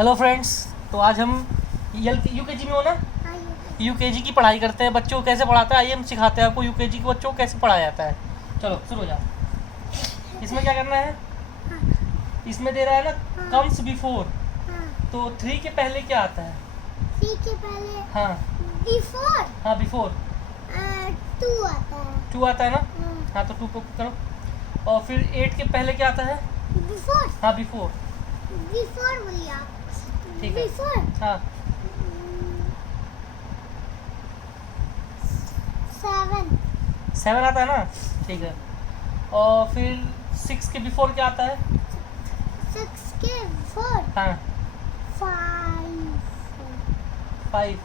Hello friends, तो आज हम यूकेजी में हो ना। यूकेजी की पढ़ाई करते हैं। बच्चों को कैसे पढ़ाते हैं आइए हम सिखाते हैं आपको। यूकेजी के बच्चों को कैसे पढ़ाया जाता है। चलो शुरू हो जाओ। इसमें क्या करना है, इसमें दे रहा है ना कम्स बिफोर। तो 3 के पहले क्या आता है? 3 के पहले हाँ बिफोर हाँ बिफोर 2 आता है। 2 आता है ना। हाँ तो 2 को करो। और फिर 8 के पहले क्या आता है? बिफोर हाँ बिफोर बोलिए आप। ठीक है। बिफोर हाँ 7 आता है ना। ठीक है। और फिर 6 के बिफोर क्या आता है? 6 के बिफोर हाँ 5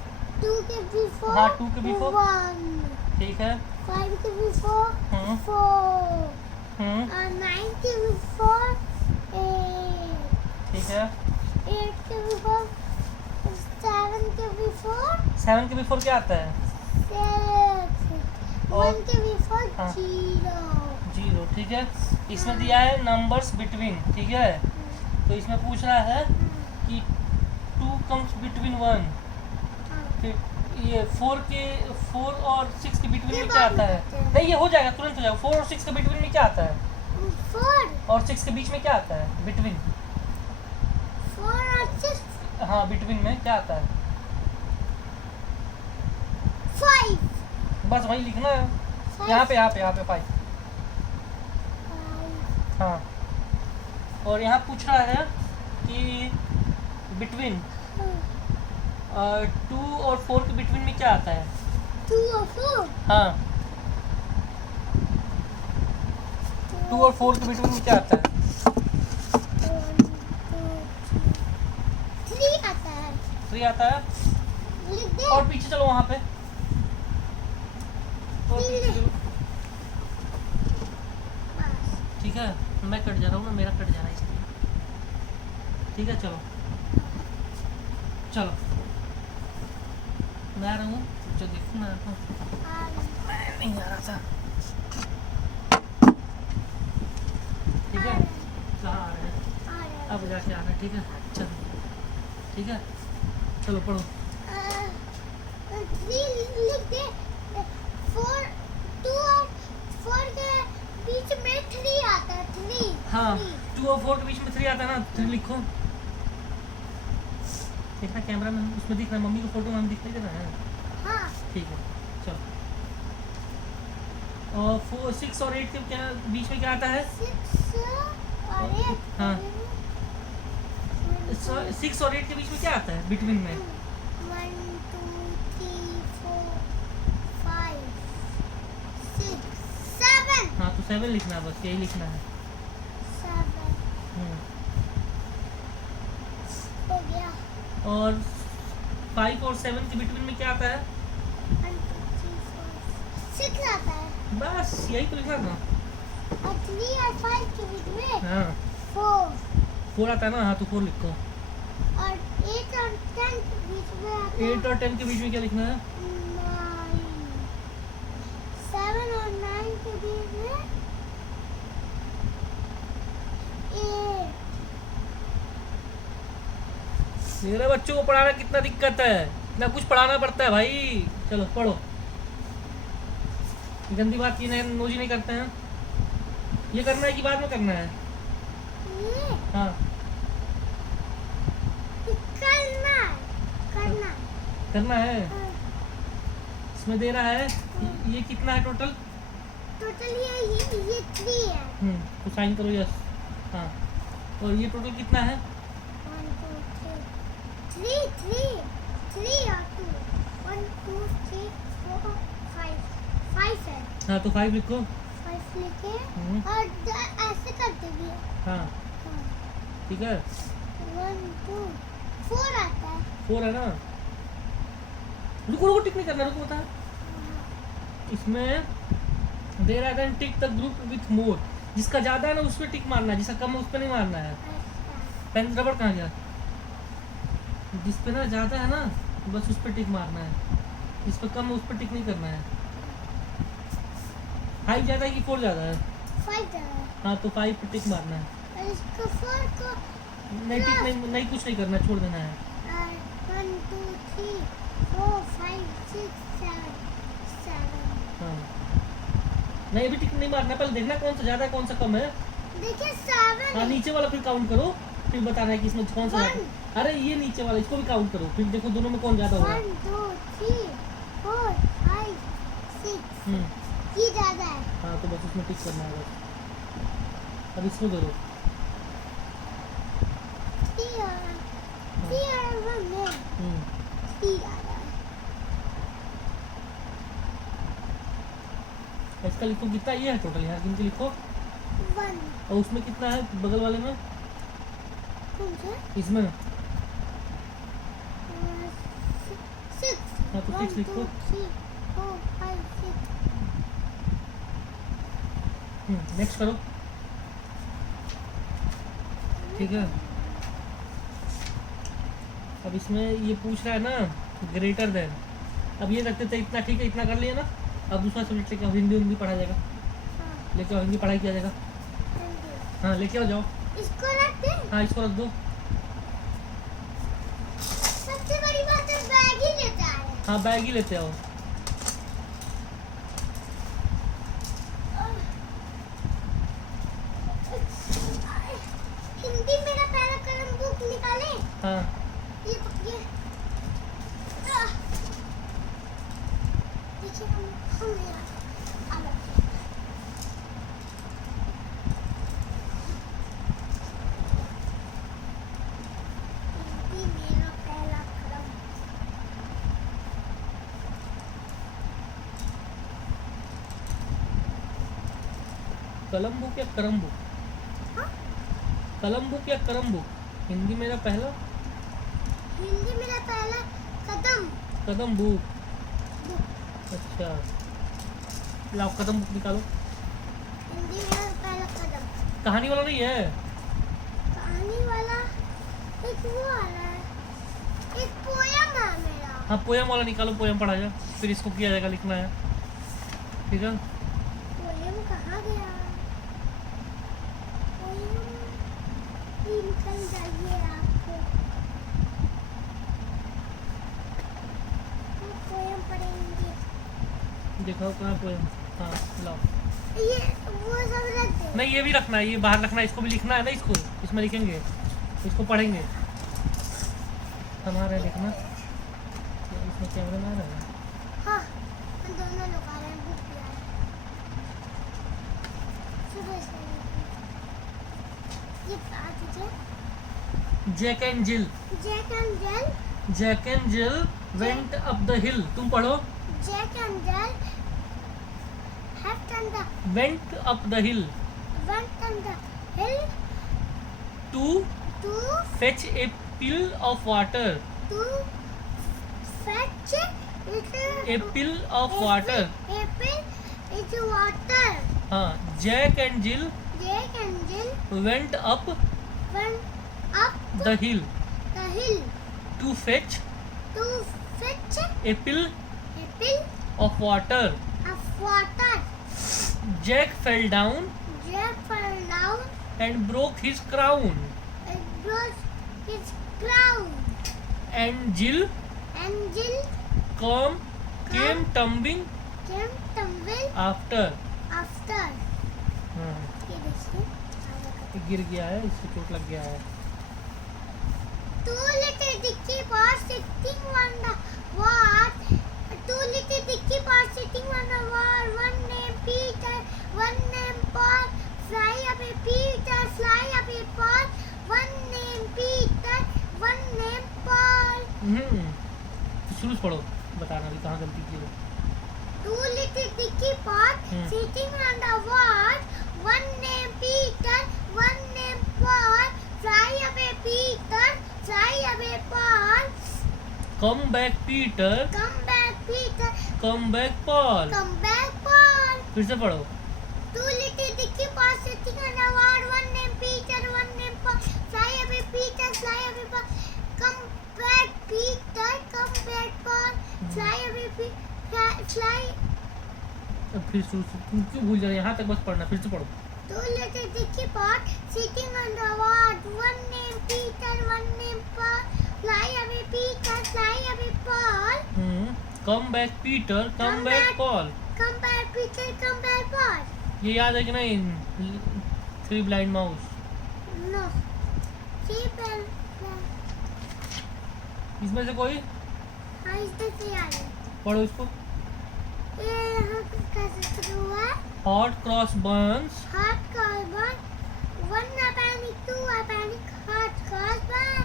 2 के बिफोर हाँ 2 के बिफोर 1 ठीक है। 5 के बिफोर 4 और 9 के बिफोर 8 ठीक है। 8 के बिफोर 7 के बिफोर 7 के बिफोर क्या आता है? 6 और 1 के बिफोर हाँ। 0 ठीक है। इसमें दिया है नंबर्स बिटवीन। ठीक है। तो इसमें पूछ रहा है कि 2 कम्स बिटवीन 1। फिर ये 4 और 6 के बिटवीन में क्या आता है? नहीं ये हो जाएगा, तुरंत हो जाएगा। 4 और 6 के बिटवीन में क्या आता है? 4 और 6 के बीच में क्या आता है? बिटवीन। 4 और 6 हाँ बिटवीन में क्या आता है? 5 बस वही लिखना है। यहाँ पे 5। हाँ और यहाँ पूछ रहा है कि बिटवीन 2 और 4 के बिटवीन में क्या आता है? 2 और 4 हाँ 2 और 4 के बिटवीन में क्या आता है? 3 आता है। 3 आता है। लिख दे। और पीछे चलो वहाँ पे। और पीछे चलो। बस। ठीक है मैं कट जा रहा हूँ ना, मेरा कट जा रहा है इसलिए। ठीक है चलो चलो मैं आ रहा हूँ। जो देखो मैं आता हूँ। मैं नहीं आ रहा था। ठीक है कहाँ आ रहे हैं? अब जाके आना है। ठीक है चलो ठीक है चलो पढ़ो। 3 लिख दे। 4 2 और 4 के बीच में 3 आता है। 3 हाँ 2 और 4 के बीच में 3 आता है ना। 3 लिखो। देखना कैमरा में उसमें दिख रहा है, मम्मी को फोटो में दिखाई दे रहा है। हाँ ठीक है चलो। और 6 और 8 के क्या बीच में क्या आता है? 6 और 8 हाँ 6 और 8 के बीच में क्या आता है बिटवीन में? 1 2 3 4 5 6 7 हाँ तो 7 लिखना है, बस यही लिखना है। 7 हो गया। और 5 और 7 के बिटवीन में क्या आता है? 1 2 3 4 6 आता है। बस यही तो लिखना था। और 3 और 5 के बीच में हाँ 4 आता है ना। हाँ तो 4 लिखो। और 8 और 10 के बीच में आता है 8 और 10 के बीच में क्या लिखना है? 9 7 और 9 के बीच में 8 मेरे बच्चों को पढ़ाना कितना दिक्कत है, इतना कुछ पढ़ाना पड़ता है भाई। चलो पढ़ो। गंदी बात की नोजी नहीं करते हैं। ये करना है कि बाद में करना है? ये हाँ करना है। इसमें दे रहा है ये कितना है टोटल? टोटल ये 3 है। तो साइन करो यस। हाँ और ये टोटल कितना है? 1 2 3 3 और 2 1 2 3 4 5 है। हाँ तो 5 लिखो। 5 लिखे हम्म। और ऐसे कर देंगे। हाँ ठीक है। 1 2 4 आता है। 4 है ना। रुको टिक नहीं करना, रुको बता। इसमें दे रहा है tick the group with more. जिसका ज्यादा है ना उस पर टिक मारना है, जिसका कम है उस पर नहीं मारना है। पेन रबड़ कहाँ गया? जिस पे ना ज्यादा है ना बस उस पर टिक मारना है, जिस पे कम है उस पर टिक नहीं करना है। 5 ज्यादा है कि 4 ज्यादा है? 5 ज़्यादा है। हाँ तो 5 पे टिक मारना है। और इसको 4 को नहीं टिक नहीं कुछ नहीं करना, छोड़ देना है। 1 2 3 4 5 6 7 हाँ नहीं अभी टिक नहीं मारना, पहले देखना कौन सा ज्यादा है कौन सा कम है। देखिए 7 हाँ नीचे वाला फिर काउंट करो, फिर बताना है कि इसमें कौन सा ज्यादा। अरे ये नीचे वाला इसको भी काउंट करो, फिर देखो दोनों में कौन ज्यादा होगा। 1 2 3 4 5 6 ये ज्यादा है। हाँ तो बस उसमें टिक करना है बस। अब इसको करो। 3 और 1 में 3 आ रहा है। इसका लिखो कितना ये है टोटल, यहाँ गिन के लिखो। 1 और उसमें कितना है बगल वाले में, कौन सा? इसमें 6 हाँ तो 6 लिखो। 1 2 3 4 5 6 नेक्स्ट करो। ठीक है अब इसमें ये पूछ रहा है ना ग्रेटर देन, अब ये रखते थे इतना, ठीक है इतना कर लिया ना। अब दूसरा सब्जेक्ट लेके आओ, हिंदी पढ़ा जाएगा, लेके आओ हिंदी पढ़ाई किया जाएगा। हाँ लेके आओ जाओ। इसको रख दे। हाँ इसको रख दो। सबसे बड़ी बात है बैग ही लेते आ रहे हैं। हाँ बैग ही लेते आओ। हिंदी मेरा पहला कलम बुक निकाले। हाँ ये देखिए हम यहाँ हिंदी मेरा पहला कलम। कलम बुक या करम बुक? हाँ? कलम बुक या करम बुक? हिंदी मेरा पहला हिंदी मेरा पहला कदम कदम बुक। बुक। अच्छा लाओ कदम बुक निकालो। हिंदी मेरा पहला कदम। कहानी वाला नहीं है, कहानी वाला एक वो वाला है, एक पोयम है मेरा। हाँ पोयम वाला निकालो, पोयम पढ़ा जाए फिर इसको किया जाएगा, लिखना है। ठीक है पोयम कहाँ गया? पोयम ही निकल जाइए आपको। हम पोयम पढ़ेंगे। दिखाओ कहाँ पोयम। हाँ लाओ। ये वो सब रख दे। नहीं ये भी रखना है, ये बाहर रखना है, इसको भी लिखना है ना, इसको इसमें लिखेंगे, इसको पढ़ेंगे। हमारा देखना इसमें कैमरा में आ रहा है। हाँ हम दोनों लोग आ रहे हैं, बुक किया है सुबह से। ये आ तुझे Jack and Jill. Jack and Jill. Jack and Jill went up the hill. तुम पढ़ो। Jack and Jill have done the went up the hill went on the hill to to fetch a pail of water. fetch a pail of water. apple is water. हाँ Jack and Jill Jake and Jill went up went up the hill the hill to fetch to fetch a pail apple of water. of water. Jack fell down Jack fell down and broke his crown and broke his crown. And Jill And Jill came tumbling came tumble after. after. हाँ ये देखिए गिर गया है, इसको चोट लग गया है। Two little dicky was sitting on the wall. Two little dicky was sitting on the wall. One named Peter, one named Paul. Fly away, Peter, fly away, Paul. One named Peter, one named Paul. तो शुरू से पढ़ो, बताना भी कहाँ गलती की है। Two little dicky was sitting on the wall. One named Peter, one named Paul. Fly away, Peter, fly away, Paul. Come back Peter Come back, Peter. Come back Paul. Come back, Paul. फिर से पढ़ो। Two little dicky was sitting on the wall. One named Peter, one named Paul. Fly away, Peter, fly away, Paul. Come back, Peter. Come back, Paul. Fly away, fly. अब फिर शुरू से, तुम क्यों भूल जा रहे हो? यहाँ तक बस पढ़ना, फिर से पढ़ो। Two little dicky was sitting on the wall. One named Peter. Come back Peter, come back Paul. Come back, Peter. Come back, Paul. ये याद है कि नहीं? Three blind mouse. No. Keep and इसमें से कोई हाँ इससे से आ रही पढ़ो इसको। ये यहाँ कैसे शुरू हुआ? Hot cross Burns Hot carbon. One a panic, two a panic. Hot carbon.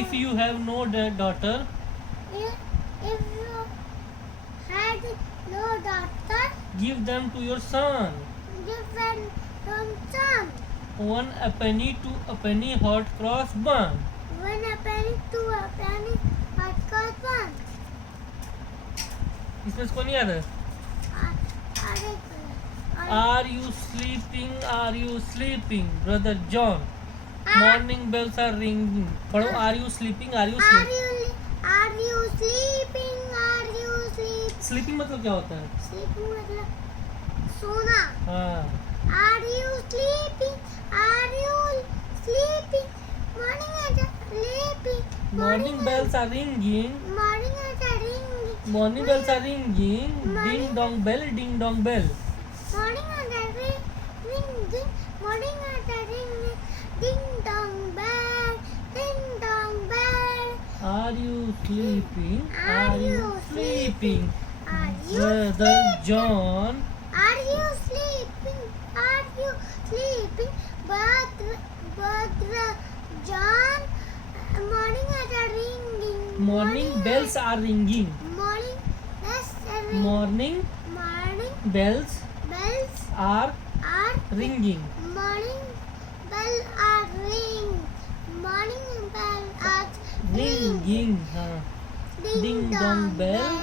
If you have no daughter If you had no daughter, give them to your son. give them some. One a penny, two a penny, hot cross bun। One a penny, two a penny. Hot carbon. इसमें इसको नहीं याद है? अरे are you sleeping, are you sleeping brother John, morning bells are ringing. पढ़ो are you sleeping, are you Are sleeping. you sleeping? Are you sleeping? Sleeping मतलब क्या होता है? Sleeping मतलब सोना. हाँ, Are you sleeping? Are you sleeping? Morning at sleeping. Morning bells are ringing, Morning at ringing. Morning bells are ringing, ding dong bell, ding dong bell. Morning at ringing. Morning at ringing. Ding dong bell. Ding dong bell. Are you sleeping, Are are you you sleeping Are you brother sleeping? John. Are you sleeping? Are you sleeping? Badra John. Morning at a ringing. Morning bells are ringing, Morning. Yes, a ring. Morning Morning bells bells are are ringing. morning bell are ring. Morning bell are ring. Ringing, हाँ। Ding dong bell.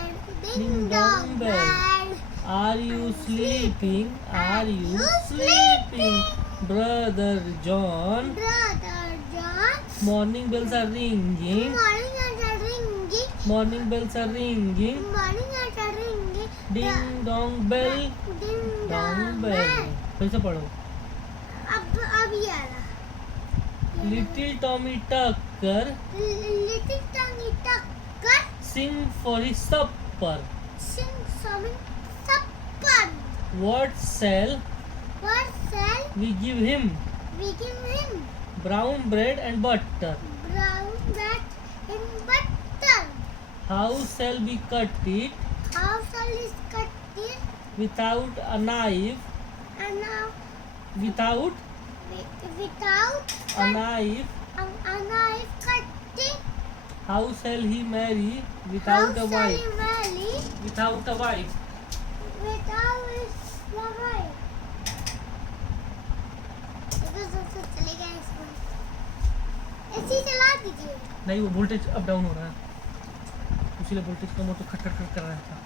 Ding dong bell. Are you sleeping? Are you sleeping? Brother John. Brother John. Morning bells are ringing. Morning at a ringing. Morning bells are ringing. Morning at a ringing. Ding dong bell. Ding Dong dong bell. bell. फिर से पढ़ो। अब ये आ रहा. Little Tommy Tucker Little tongue tucker. sing for his supper. Sing something supper. What shall What shall we give him? we give him? Brown bread and butter. Brown bread and butter. How shall we cut it How shall we cut it? without a knife? And now Without without a knife. a knife cutting. How shall he marry How without a shall wife? he marry Without a wife. without his wife? देखो सबसे चलेगा इसमें. ऐसे ही चला दीजिए. नहीं, वो voltage up down हो रहा है, इसीलिए वोल्टेज कम हो तो खट खट खट कर रहा था।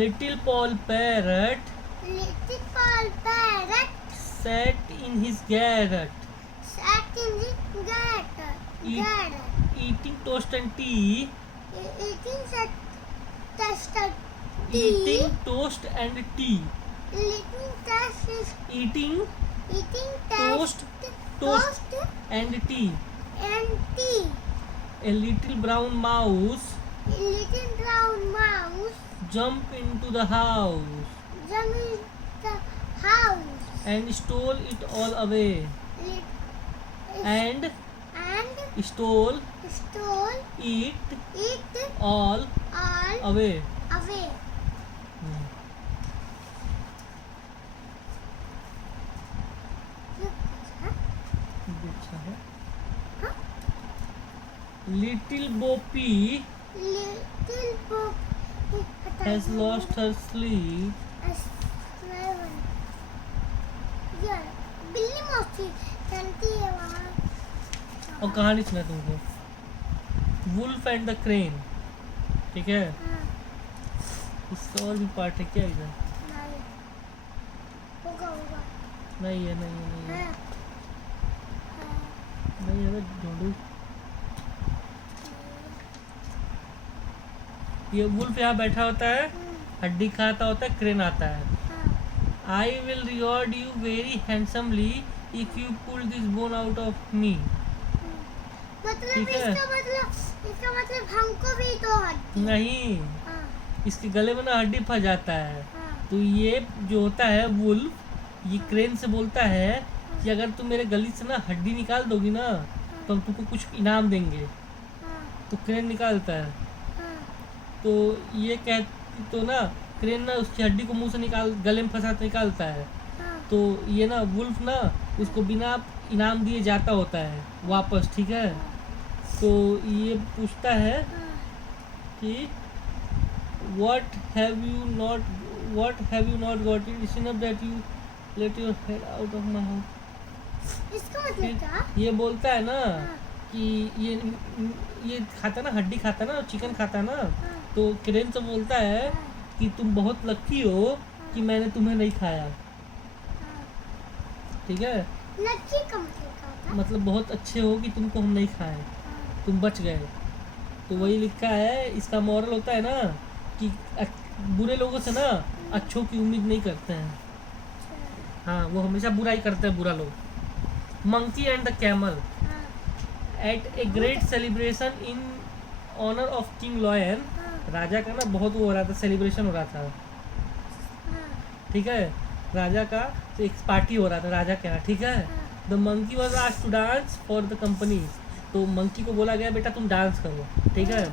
Little Paul parrot Little Paul parrot sat in his garret, sat in the garden. eating toast and tea. Eating tested Eating toast and tea. Eating test is Eating eating toast, toast and tea. and tea. A little brown mouse Little brown mouse jumped into the house jumped in the house. and stole it all away. And And stole stole it it all all away. away. अच्छा है। Huh? Little Bo Peep Little book has lost her sleep. यार बिल्ली मौसी चलती है वहाँ. और कहानी सुना तुमको, वुल्फ एंड द क्रेन। ठीक है, हाँ, इसका और भी पार्ट है क्या इधर? नहीं. होगा होगा. नहीं है, नहीं है, नहीं है, हाँ, हाँ. नहीं है, ढूंढू। ये वुल्फ यहाँ बैठा होता है, हड्डी खाता होता है, क्रेन आता है। I will reward you very handsomely if you pull this bone out of me. मतलब ठीक है। इसका मतलब हमको भी तो हड्डी। नहीं, हाँ इसके गले में ना हड्डी फंस जाता है। हाँ तो ये जो होता है वुल्फ, ये हाँ। क्रेन से बोलता है कि अगर तुम मेरे गले से ना हड्डी निकाल दोगी ना तो हम तुमको कुछ इनाम देंगे। हाँ तो क्रेन निकालता है। हाँ तो ये कहती तो ना क्रेन ना उसकी हड्डी को मुंह से निकाल गले में फंसा के निकालता है। हाँ तो ये ना वुल्फ ना उसको बिना इनाम दिए जाता होता है वापस, ठीक है। तो ये पूछता है हाँ। कि what have you not got it is enough that you let your head out of my house। इसका मतलब क्या? ये बोलता है ना हाँ कि ये खाता ना, हड्डी खाता ना, चिकन खाता ना। हाँ तो क्रेन से बोलता है हाँ कि तुम बहुत लकी हो कि मैंने तुम्हें नहीं खाया, हाँ। ठीक है। लकी का मतलब क्या होता है? मतलब बहुत अच्छे हो कि तुमको हम नहीं खाए, हाँ, तुम बच गए। तो वही लिखा है, इसका मॉरल होता है ना कि बुरे लोगों से ना अच्छों की उम्मीद नहीं करते हैं। अच्छा, हाँ, वो हमेशा बुराई करते हैं बुरा लोग। मंकी एंड द कैमल हाँ at a great celebration in honour of king lion. हाँ राजा का ना बहुत वो हो रहा था, सेलिब्रेशन हो रहा था, हाँ ठीक है। राजा का तो एक पार्टी हो रहा था राजा के यहाँ, ठीक है। हाँ the monkey was asked to dance for the company. तो मंकी को बोला गया बेटा तुम डांस करो, ठीक है।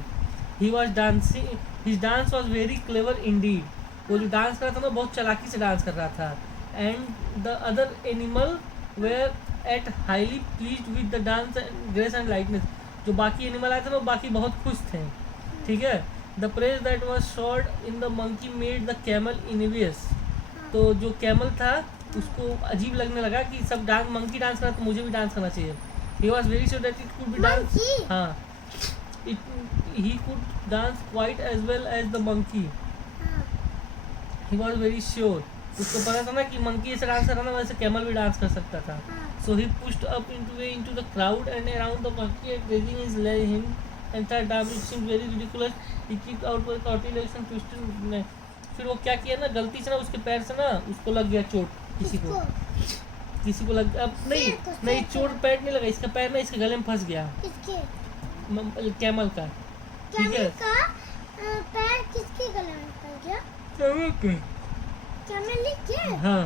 He was dancing, his dance was very clever indeed. वो जो डांस कर रहा था ना बहुत चालाकी से डांस कर रहा था। And the other animal were at highly pleased with the dance and grace and lightness. जो बाकी एनिमल आए थे ना वो बाकी बहुत खुश थे, ठीक है। The praise that was showered in the monkey made the camel envious. तो जो कैमल था उसको अजीब लगने लगा कि सब डांस, मंकी डांस कर रहा तो मुझे भी डांस करना चाहिए। He was very sure that it could be dance. Monkey? हाँ, he could dance quite as well as the monkey. हाँ ही वॉज वेरी श्योर, उसको पता था ना कि मंकी ऐसे डांस कर रहा ना वैसे कैमल भी डांस कर सकता था। हाँ So he pushed up into the crowd and around the monkey and raising his leg him and third arm it seemed very ridiculous. He kicked out with cartilage and twisted. फिर वो क्या किया ना, गलती से ना उसके पैर से ना उसको लग गया चोट, किसी को लग, अब नहीं शेर को, नहीं शेर को। चोट पैर नहीं लगा, इसका पैर ना इसके गले में फंस गया, किसके? कैमल का, ठीक है। कैमल का पैर किसके गले में फंस गया? कैमल के, कैमल के? हाँ।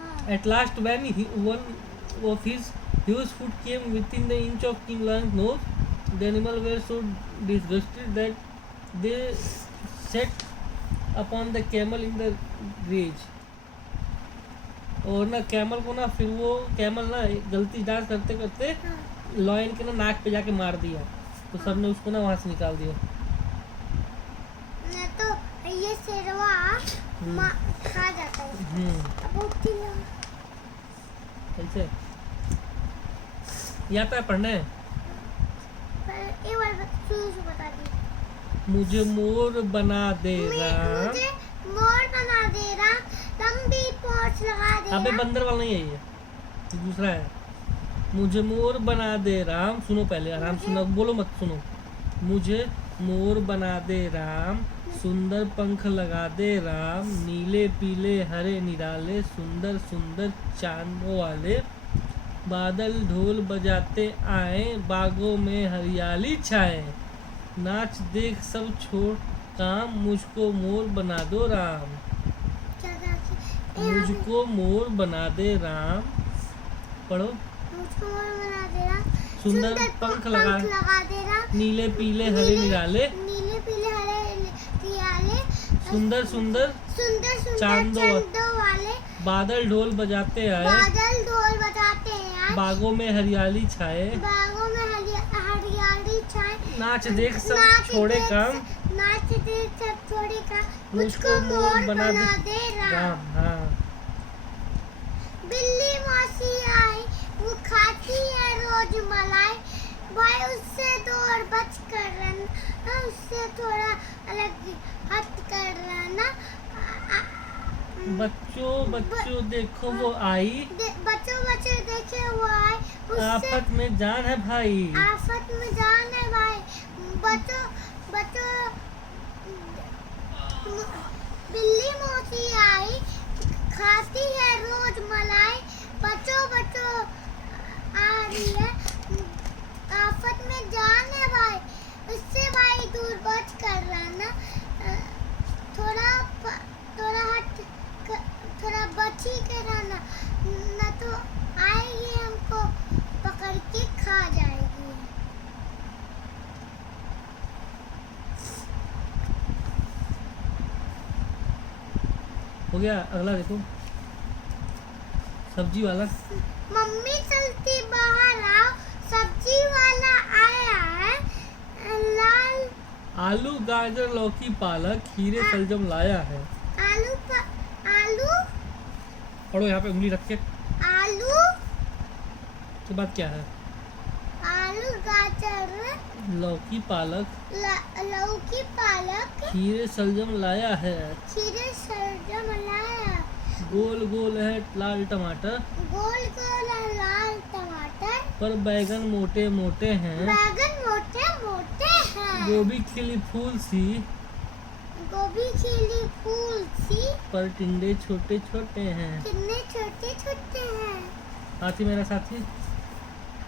हाँ At last when one of his huge foot came within the inch of King Lion's nose, the animal were so disgusted that they set upon the camel in the rage। और ना camel को ना फिर वो camel ना गलती dance करते करते हाँ लॉयन के ना नाक पे जाके मार दिया। तो सबने उसको ना वहाँ से निकाल दिया। ना तो ये शेरवा खा जाता है। अब वो किला ऐसे यहाँ पे पढ़ने पर एक बार शुरू से बता दी। मुझे मोर बना दे राम। मुझे मोर बना दे रहा, लंबी पोंछ लगा दे अबे रहा। बंदर वाला नहीं है ये दूसरा है। मुझे मोर बना दे राम, सुनो पहले आराम से, सुनो बोलो मत, सुनो। मुझे मोर बना दे राम, सुंदर पंख लगा दे राम, नीले पीले हरे निराले, सुंदर सुंदर चांदों वाले, बादल ढोल बजाते आए, बागों में हरियाली छाए, नाच देख सब छोड़ काम, मुझको मोर बना दो राम। मुझको मोर बना दे राम, पढ़ो। मुझको मोर बना दे रहा, सुंदर पंख लगा दे रहा, नीले पीले हरे निराले, नीले पीले हरे निराले, सुंदर सुंदर सुंदर सुंदर चांदों चांदों वाले, बादल ढोल बजाते आए, बादल ढोल बजाते हैं, बागों में हरियाली छाए, बागों में हरियाली छाए, नाच देख सब नाच छोड़े देख काम, नाच देख सब छोड़े काम, मुझको मोर बना दे राम। राम। हाँ, बिल्ली मौसी आई, वो खाती है रोज मलाई, भाई उससे दूर बच कर रहना, उससे थोड़ा अलग हट कर रहना। बच्चों बच्चों देखो वो आई, बच्चों बच्चों देखे वो आए, उससे आफत में जान है भाई, आफत में जान है भाई। बच्चों बच्चों बिल्ली मौसी आई, खाती है रोज मलाई, बच्चों बच्चों आ रही है, आफत हो गया। अगला देखो, सब्जी वाला। मम्मी चलती बाहर आओ, सब्जी वाला आया है। लाल आलू गाजर लौकी पालक खीरे शलजम लाया है। आलू पढ़ो यहाँ पे उंगली रख के। आलू के बाद क्या है? आलू गाजर लौकी पालक लौकी पालक खीरे शलजम लाया है। खीरे शलजम लाया। गोल गोल है लाल टमाटर, गोल गोल लाल टमाटर, पर बैगन मोटे मोटे हैं। बैगन मोटे मोटे हैं। गोभी खिली फूल सी, गोभी खिली फूल सी, पर टिंडे छोटे छोटे हैं। कितने छोटे छोटे हैं। हाथी मेरा साथी,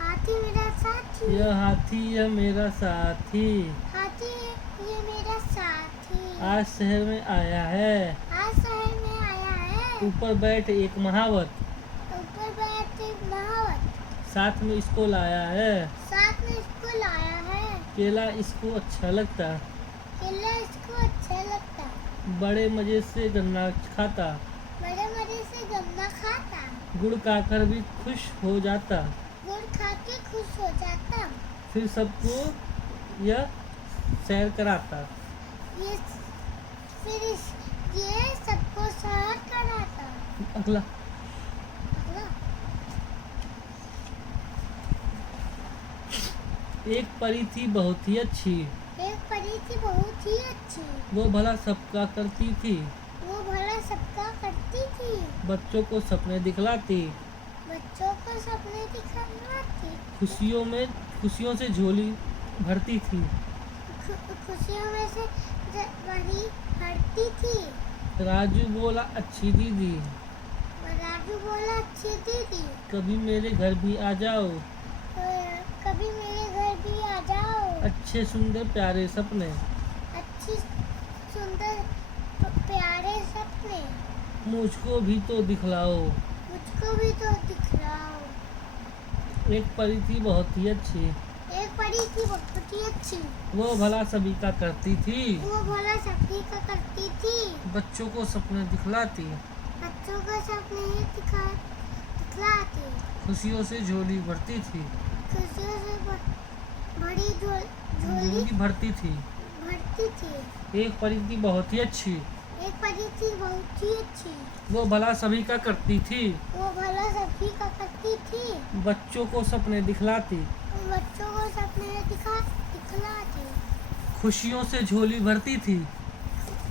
हाथी मेरा साथी, यह हाथी यह मेरा साथी, हाथी ये मेरा साथी, आज शहर में आया है। आज शहर में आया है। ऊपर बैठ एक महावत, ऊपर बैठे महावत, साथ में इसको लाया है। साथ में इसको लाया है। केला इसको अच्छा लगता, केला इसको अच्छा लगता, बड़े मजे से गन्ना खाता, बड़े मजे से गन्ना खाता, गुड़ खाकर भी खुश हो जाता, गुड़ खा के खुश हो जाता, फिर सबको यह सैर कराता। ये फिर ये सबको सैर कराता। अगला, अगला, एक परी थी बहुत ही अच्छी, एक परी थी बहुत ही अच्छी, वो भला सबका करती थी, वो भला सबका करती थी, बच्चों को सपने दिखलाती, बच्चों को सपने दिखाती, खुशियों से झोली भरती थी। खुशियों में से बड़ी भरती थी। राजू बोला अच्छी दीदी, राजू बोला अच्छी दीदी, कभी मेरे घर भी आ जाओ, कभी मेरे घर भी आ जाओ। अच्छे सुंदर प्यारे सपने, अच्छी सुंदर प्यारे सपने, मुझको भी तो दिखलाओ। मुझको भी तो दिखलाओ। एक परी थी बहुत ही अच्छी, एक परी थी बहुत ही अच्छी, वो भला सभी का करती थी, वो भला सभी का करती थी, बच्चों को सपने दिखलाती, बच्चों को सपने दिखलाती, खुशियों से झोली भरती थी, खुशियों से बड़ी झोली झोली भरती थी। भरती थी। एक परी थी बहुत ही अच्छी, एक परी थी बहुत ही अच्छी, वो भला सभी का करती थी, वो भला सभी का करती थी, बच्चों को सपने दिखलाती, बच्चों को सपने दिखलाती, खुशियों से झोली भरती थी।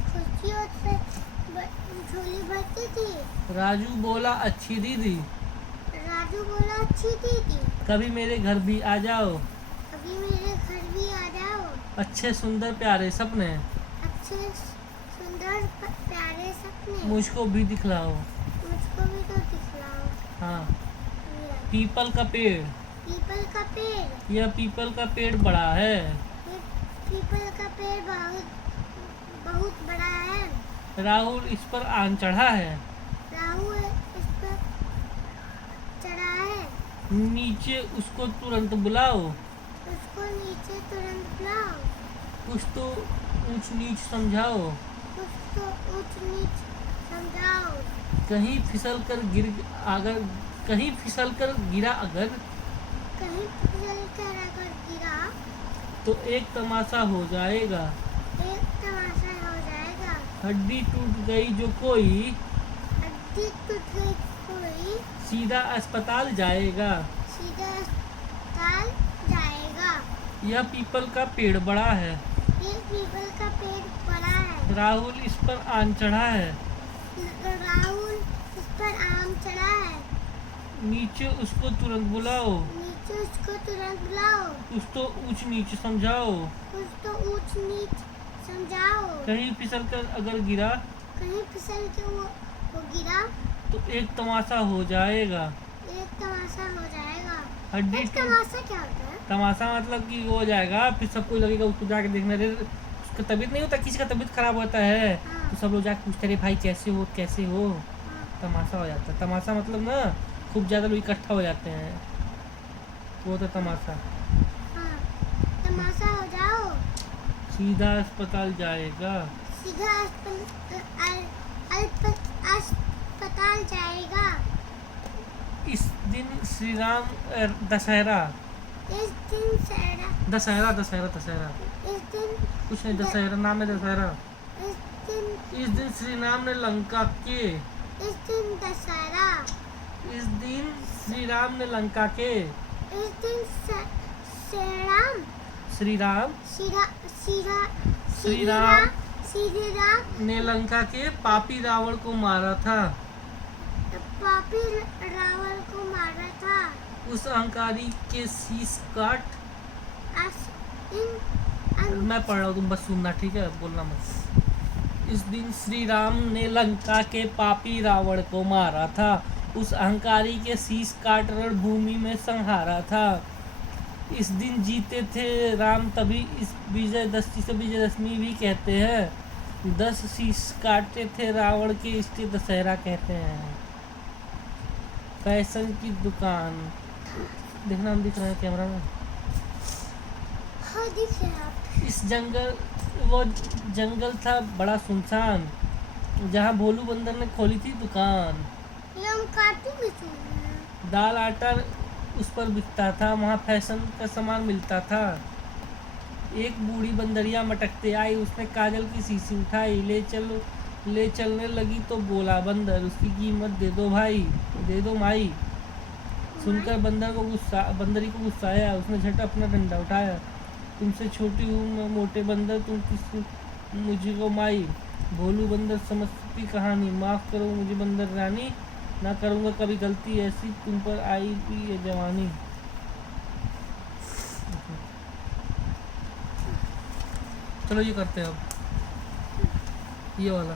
खुशियों से झोली भरती थी। राजू बोला अच्छी दीदी, राजू बोला अच्छी दीदी, कभी मेरे घर भी आ जाओ, अभी मेरे घर भी आ जाओ। अच्छे सुंदर प्यारे सपने, अच्छे सुंदर प्यारे सपने, मुझको भी दिखलाओ। मुझको भी तो दिखलाओ। हाँ, पीपल का पेड़, पीपल का पेड़, यह पीपल का पेड़ बड़ा है, ये पीपल का पेड़ बहुत बड़ा है। राहुल इस पर आम चढ़ा है, राहुल इस पर चढ़ा है, नीचे उसको तुरंत बुलाओ, उसको नीचे तुरंत बुलाओ, कुछ तो ऊंच नीच समझाओ, कुछ तो ऊंच नीच समझाओ, कहीं फिसल कर गिरा अगर कहीं फिसल कर अगर गिरा तो एक तमाशा हो जाएगा, एक तमाशा हो जाएगा। हड्डी टूट गई जो कोई हड्डी टूट गई कोई सीधा अस्पताल जाएगा, सीधा अस्पताल जाएगा। यह पीपल का पेड़ बड़ा है, ये पीपल का पेड़ बड़ा है, राहुल इस पर आम चढ़ा है, राहुल इस पर आम चढ़ा है, नीचे उसको तुरंत बुलाओ, नीचे उसको तुरंत बुलाओ, कुछ तो ऊंच नीच समझाओ, कुछ तो ऊंच नीच समझाओ, कहीं फिसल कर अगर गिरा कहीं फिसल के वो गिरा तो एक तमाशा हो जाएगा, एक तमाशा हो जाएगा। हड्डी एक टूट तमाशा क्या होता है? तमाशा मतलब कि वो हो जाएगा, फिर सबको लगेगा उसको जाके देखने रे उसका तबीयत नहीं होता, किसी का तबीयत खराब होता है हाँ। तो सब लोग जाके पूछते रे भाई कैसे हो हाँ, तमाशा हो जाता है। तमाशा मतलब ना खूब ज़्यादा लोग इकट्ठा हो जाते हैं, वो तो तमाशा। हाँ, तमाशा हो जाओ, सीधा अस्पताल जाएगा, सीधा अस्पताल जाएगा। इस दिन श्री राम दशहरा इस दिन दशहरा। दशहरा दशहरा दशहरा इस दिन कुछ नहीं, दशहरा नाम है दशहरा। इस इस दिन श्री राम ने लंका के इस दिन दशहरा। इस दिन श्री राम ने लंका के इस दिन श्री राम श्री राम ने लंका के पापी रावण को मारा था। पापी रावण को मारा था। उस अहंकारी के शीश काट मैं पढ़ रहा हूँ, तुम बस सुनना, ठीक है, बोलना मत। इस दिन श्री राम ने लंका के पापी रावण को मारा था। उस अहंकारी के शीश काट रणभूमि में संहारा था। इस दिन जीते थे राम, तभी इस विजयदशमी से विजयदशमी भी कहते हैं। 10 शीश काटे थे रावण के, इसलिए दशहरा कहते हैं। फैशन की दुकान, देखना हम दिख रहे हैं कैमरा में। हाँ दिख रहा है। वो जंगल था बड़ा सुनसान, जहाँ भोलू बंदर ने खोली थी दुकान। ये हम कार्टून में सुन रहे हैं। दाल आटा उस पर बिकता था, वहाँ फैशन का सामान मिलता था। एक बूढ़ी बंदरिया मटकते आई, उसने काजल की शीशी उठाई, ले चलने लगी तो बोला बंदर, उसकी कीमत दे दो भाई, दे दो माई। सुनकर बंदरी को गुस्सा आया, उसने झट अपना डंडा उठाया। तुमसे छोटी हूँ मैं मोटे बंदर, तुम किस मुझको माई। भोलू बंदर समझती कहानी, माफ़ करो मुझे बंदर रानी, ना करूँगा कभी गलती ऐसी, तुम पर आई भी ये जवानी। चलो ये करते हैं अब, ये वाला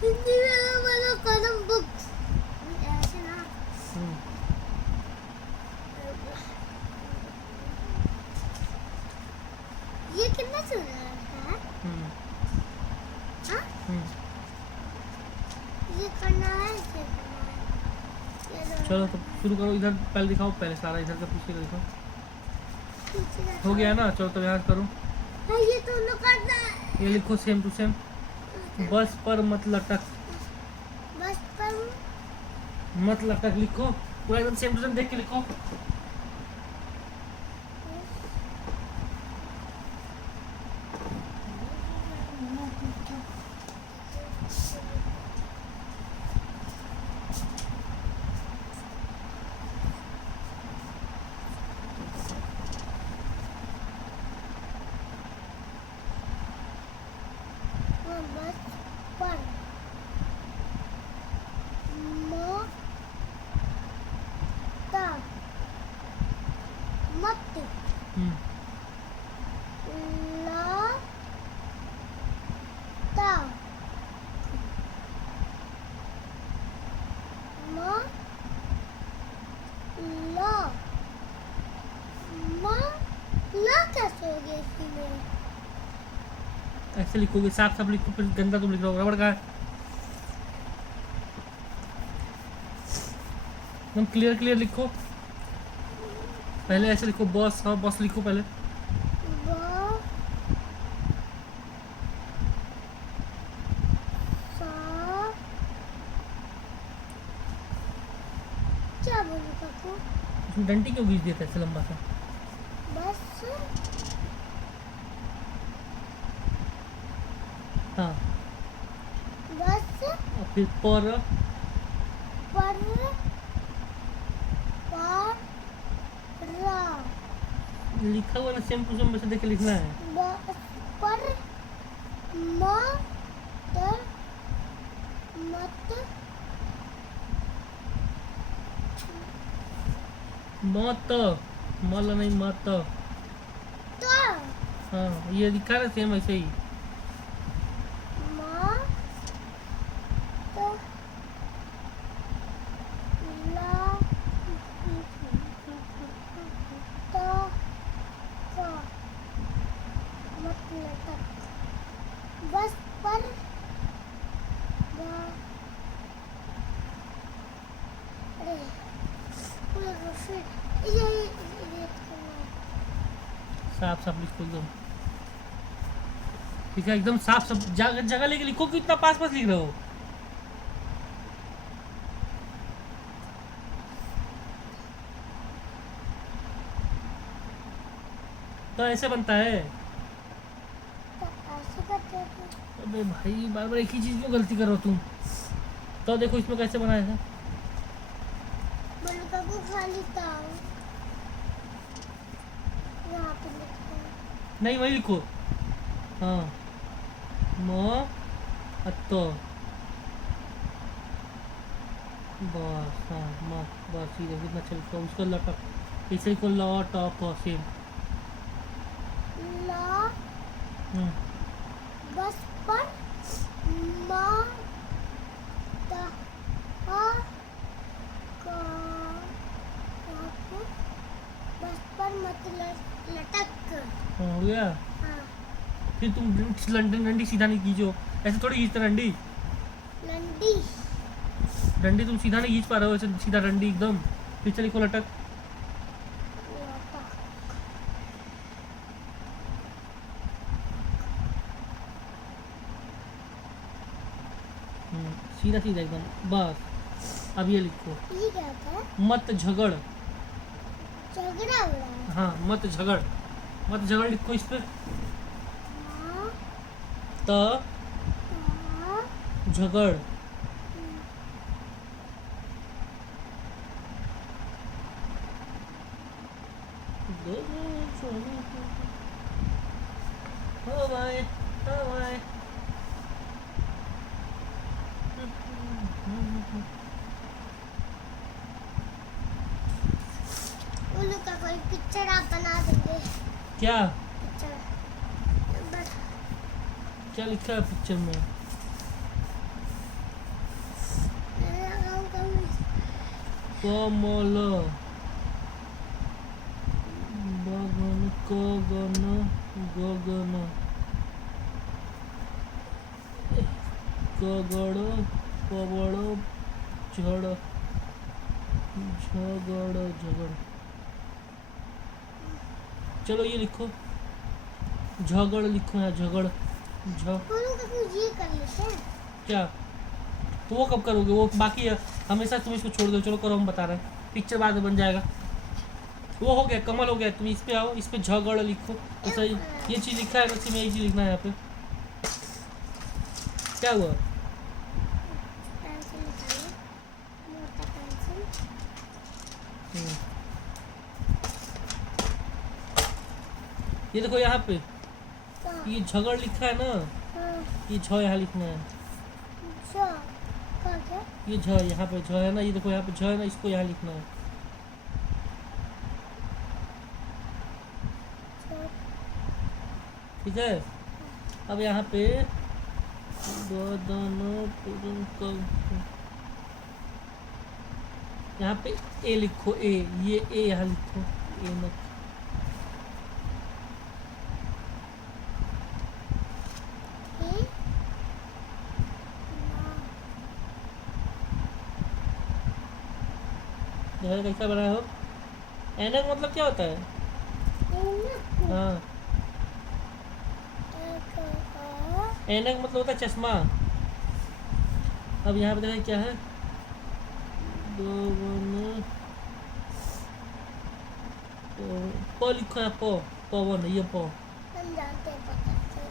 हिंदी में वाला कलम बुक्स ऐसे ना। ये कितना सुंदर है। हाँ? ये करना है, ये करना है। ये दो। चलो तो शुरू करो। इधर पहले दिखाओ, पहले सारा इधर का पीछे का दिखाओ। पीछे हो गया ना? चलो तो यहाँ से करो। हाँ, ये दोनों करना है। ये लिखो सेम टू सेम। बस पर मत लटक, बस पर मत लटक लिखो, पूरा एकदम सेम टू सेम देख के लिखो। बस पर मत कैसे हो गया इसमें? ऐसे लिखोगे, साफ साफ लिखो, फिर गंदा तुम लिख रहे हो, रबड़ का है। तुम क्लियर क्लियर लिखो। पहले ऐसे लिखो, बॉस, हाँ बॉस लिखो पहले। क्या बोलूं काकू? उसमें डंटी क्यों खींच दिया था ऐसे लंबा सा? बस हाँ, बस और फिर पर लिखा हुआ ना, सेम टू सेम वैसे देख के लिखना है। पर मत मत, मल नहीं मत। तो हाँ, ये लिखा ना सेम ऐसे ही। बस पर साफ साफ लिखो एकदम, ठीक है, एकदम साफ साफ जगह जगह लेके लिखो कि इतना पास पास लिख रहे हो। तो ऐसे बनता है। तो ऐसे करते हैं। अबे भाई बार बार एक ही चीज़ क्यों गलती कर रहे हो तुम। तो देखो इसमें कैसे बनाया है। मलका को खा लेता हूँ। यहाँ पे लिखते हैं। नहीं वही लिखो। हाँ म अत्तो बस। हाँ म बस ये देखो कितना अच्छा लिखा है। उसका लटक इसे लिखो लटक सेम। ला बस पर माँ ता आ का यहाँ पे बस पर मत लटक कर। हाँ हो गया। हाँ फिर तुम लंडन डंडी सीधा नहीं खींचो। ऐसे थोड़ी खींचते डंडी। लंडी डंडी तुम सीधा नहीं खींच पा रहे हो। ऐसे सीधा डंडी एकदम। फिर से लिखो लटक। लटक। सीधा सीधा एकदम बस। अब ये लिखो ये क्या होता है? मत झगड़। झगड़ा हो रहा है। हाँ मत झगड़। मत झगड़ लिखो इस पे। माँ त ता झगड़। हवाएं हवाएं। उल्लू का कोई पिक्चर आप बना देंगे। क्या पिक्चर बस क्या लिखा है पिक्चर में। कमल बगन कगन गगन कगड़ पवड़ झड़ झगड़ झगड़। चलो ये लिखो झगड़ लिखो यहाँ झगड़ झ उल्लू का कुछ ये कर लेते हैं। क्या। तो वो कब करोगे वो बाकी है। हमेशा तुम इसको छोड़ दो। चलो करो हम बता रहे हैं। पिक्चर बाद में बन जाएगा। वो हो गया कमल हो गया। तुम इस पे आओ। इस पे झगड़ लिखो। अच्छा ये चीज़ लिखा है उसी में ये चीज़ लिखना है यहाँ पे। क्या हुआ। पेंसिल निकालो मोटा पेंसिल। ये देखो यहाँ पे कहाँ? ये झगड़ लिखा है ना। हाँ ये झ यहाँ लिखना है। अच्छा कहाँ क्या? ये झ यहाँ पे झ है ना। ये देखो यहाँ पे झ है ना। इसको यहाँ लिखना है। अच्छा, ठीक है। अब यहाँ पे बदन यहाँ पे ए लिखो। ए ये ए यहाँ लिखो। ए मत। ए ना देखो कैसा बनाया हो। ऐनक मतलब क्या होता है। ऐनक हाँ ऐनक मतलब होता है चश्मा। अब यहाँ पे देखा क्या है। प लिखो है। पवन ये प। हम जानते हैं पता से।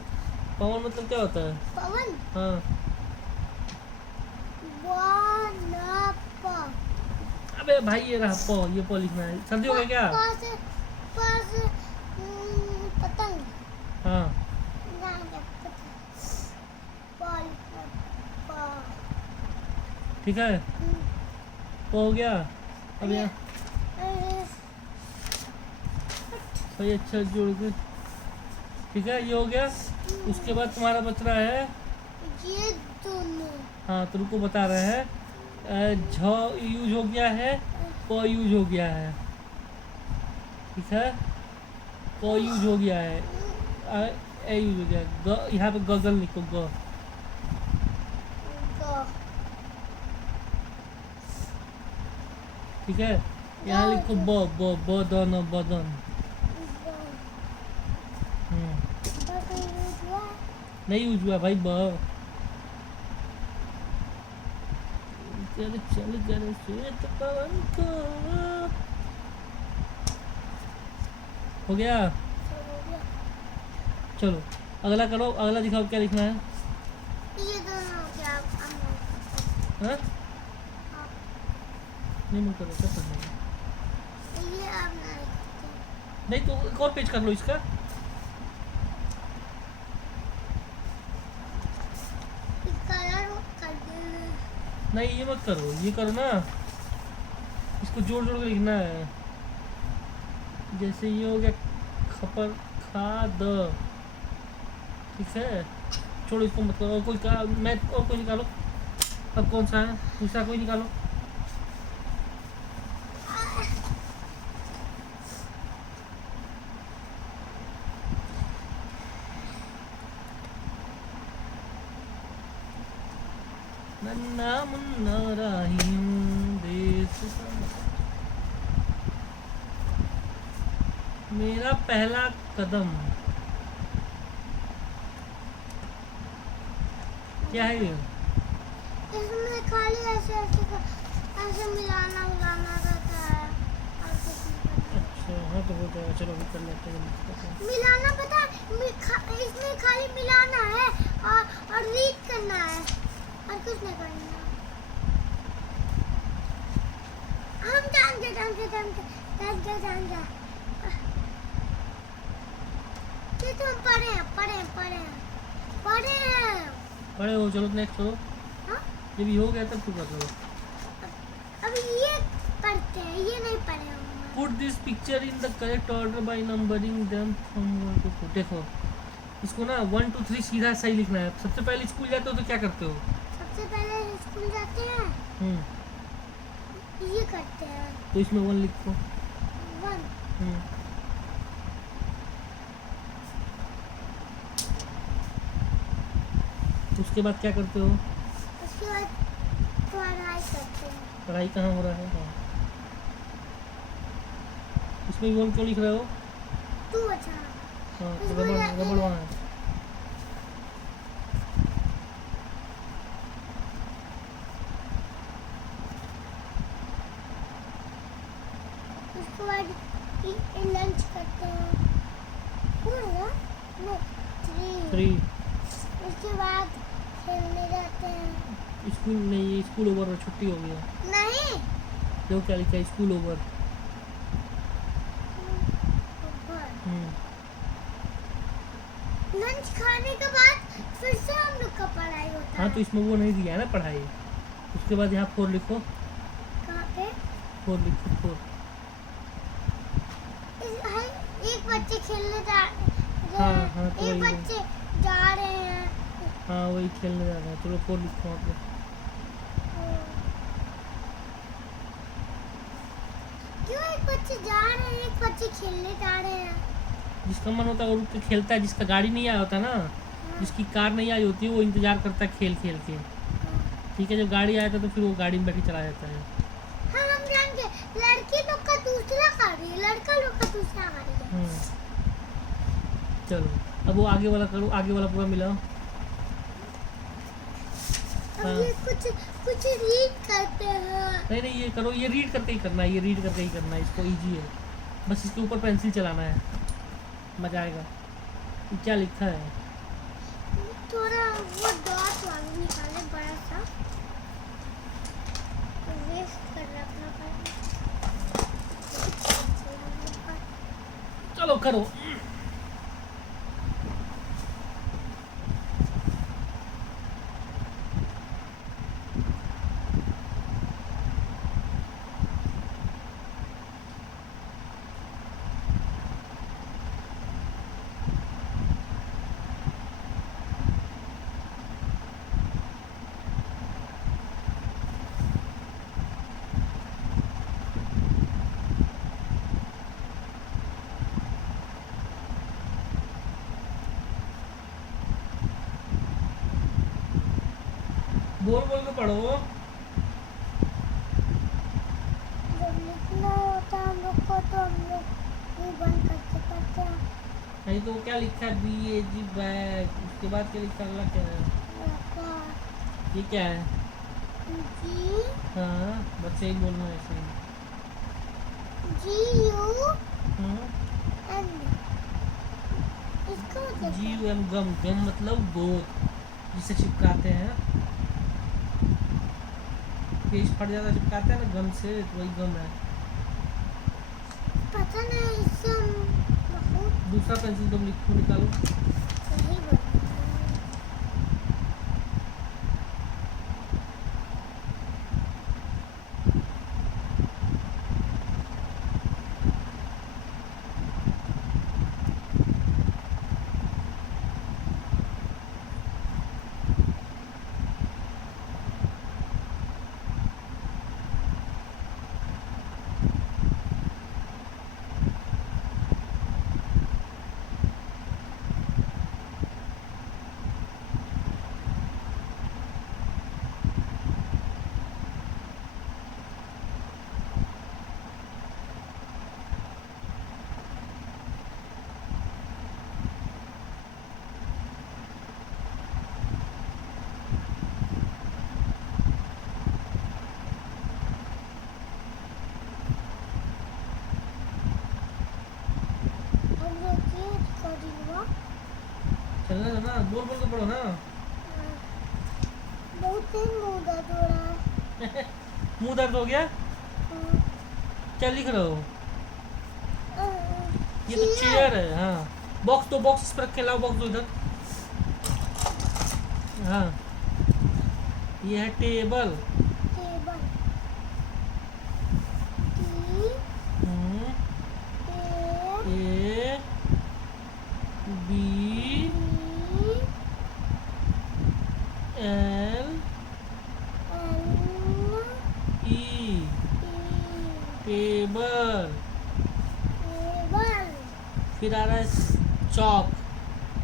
पवन मतलब क्या होता है। पवन हाँ वानप अबे भाई ये रहा प। ये प लिखना है। सर्दी हो गया क्या। पास पतंग हाँ यहाँ पे पतंग पॉल ठीक है। प हो गया। अब यहाँ भाई अच्छा जोड़ के। ठीक है ये हो गया। उसके बाद तुम्हारा बच रहा है। ये दोनों हाँ तो रुको बता रहे हैं। झ यूज हो गया है। प यूज हो गया है। ठीक है प यूज हो गया है। ए यूज हो गया। ग यहाँ पे गगन लिखो ग। ग ठीक है यहाँ लिखो ब ब बदन बदन। नहीं यूज हुआ भाई ब। चल चल चल श्वेत पवन को। हो गया। हो चलो अगला करो, अगला दिखाओ क्या लिखना है। ये दोनों हो गया अब हाँ अब नहीं मन करो क्या पढ़ने का? ये अब नहीं लिखते। नहीं तो एक और पेज कर लो इसका। कलर कर दे। नहीं ये मत करो, ये करो ना, इसको जोड़ जोड़ के लिखना है। जैसे ये हो गया खपर खाद, ठीक है, छोड़ो इसको मत करो। और कोई का मैं और कोई निकालो। अब कौन सा है दूसरा, कोई निकालो। नन्ना मुन्ना राहिम देश का मेरा पहला कदम, क्या है ये? इसमें खाली ऐसे ऐसे मिलाना उलाना रहता है और कुछ नहीं करना। अच्छा हाँ तो हो जाएगा, चलो अभी कर लेते हैं। मिलाना पता है, इसमें खाली मिलाना है और रीड करना है और कुछ नहीं करना। हम जान गए ये तो हम पढ़े हैं। बड़े हो, चलो नेक्स्ट करो। हाँ? जब ये हो गया तब तू कर लो। अब ये पढ़ते हैं, ये नहीं पढ़े हम। Put this picture in the correct order by numbering them from 1 to 4। देखो इसको ना 1 2 3 सीधा सही लिखना है। सबसे पहले स्कूल जाते हो तो क्या करते हो? सबसे पहले स्कूल जाते हैं, ये करते हैं तो इसमें 1 लिखो। 1। उसके बाद क्या करते हो? उसके बाद पढ़ाई करते हैं। पढ़ाई कहाँ हो रहा है? हाँ। इसमें भी 1 क्यों लिख रहे हो? तू अच्छा हाँ तो इसमें रबड़ ये- रबड़ वहाँ है। उसके बाद लंच करते हैं। नो 3। 3 उसके बाद खेलने जाते हैं। स्कूल नहीं, ये स्कूल ओवर और छुट्टी हो गया। नहीं देखो क्या लिखा है, स्कूल ओवर। लंच खाने के बाद फिर से हम लोग का पढ़ाई होता हाँ है। तो इसमें वो नहीं दिया है ना पढ़ाई। उसके बाद यहाँ 4 लिखो। कहाँ पे? 4 लिखो 4। एक बच्चे खेलने जा रहे हाँ, हैं, हाँ, तो एक वही है। बच्चे जा रहे हैं। हाँ वही खेलने जा रहा है। चलो 4 लिखो वहाँ पे। क्यों एक बच्चे जा रहे हैं, एक बच्चे खेलने जा रहे हैं? जिसका मन होता है वो रुक के खेलता है। जिसका गाड़ी नहीं आया होता ना, जिसकी कार नहीं आई होती है, वो इंतजार करता है खेल खेल के। ठीक है, जब गाड़ी आया था तो फिर वो गाड़ी में बैठ के चला जाता है। हाँ हम जान गए, लड़की लोग का दूसरा गाड़ी है, लड़का लोग का दूसरा गाड़ी है। चलो अब वो आगे वाला करो, आगे वाला पूरा मिलाओ। अब हाँ। ये कुछ रीड करते हैं। नहीं नहीं ये करो, ये रीड करके ही करना है, ये रीड करके ही करना है। इसको इजी है, बस इसके ऊपर पेंसिल चलाना है, मजा आएगा। ये क्या लिखा है? थोड़ा वो डॉट वाला निकाले बड़ा सा, वेस्ट कर रखना पड़ेगा। चलो करो। बोल बोल के पढ़ो। जब लिखना होता है हम लोग को तो हम लोग ये बंद करते करते हैं। नहीं तो क्या लिखा है? BAG bag. उसके बाद क्या लिखा? अगला क्या है? ये क्या है? जी हाँ बस यही बोलना है ऐसे ही। GUN हाँ इसका मतलब जी यू एम गम, गम मतलब गोंद जिसे चिपकाते हैं, पेज फट जाता है चिपकाते हैं ना गम से, तो वही गम है। पता नहीं इससे बहुत दूसरा पेंसिल तुम लिखो, निकालो। सही बना है। अब देखिए रिकॉर्डिंग हुआ। चलना है ना, बोल बोल के पढ़ो ना। बहुत तेज मुंह दर्द हो रहा है। मुंह दर्द हो गया, क्या लिख रहे हो? ये तो चेयर है। हाँ बॉक्स, तो बॉक्स इस पर रख के लाओ, बॉक्स दो इधर। हाँ ये है table. Table T A B L E, table. फिर आ रहा है चौक।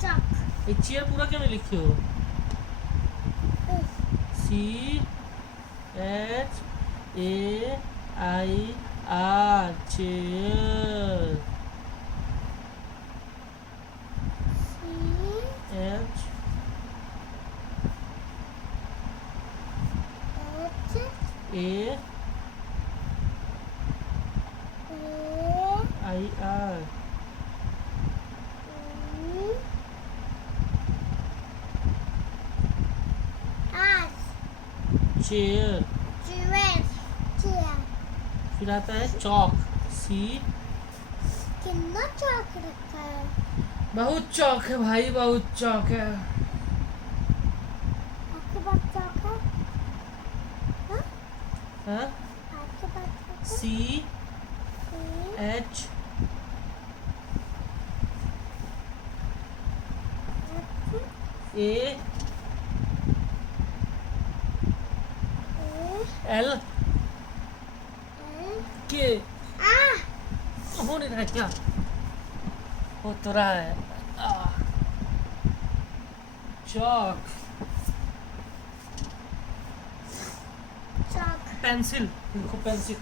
चॉक ये चेयर पूरा क्यों नहीं लिखे हो? C H A I R, chair. H A I R, chair. फिर आता है चौक, सी। कितना चॉक रखा है? बहुत चौक है भाई, बहुत चौक है। आपके पास चॉक है? हाँ? हाँ आपके पास चॉक है? सी एच ए एल के। हो नहीं रहा क्या? हो तो रहा है। चौक। चॉक पेंसिल देखो, पेंसिल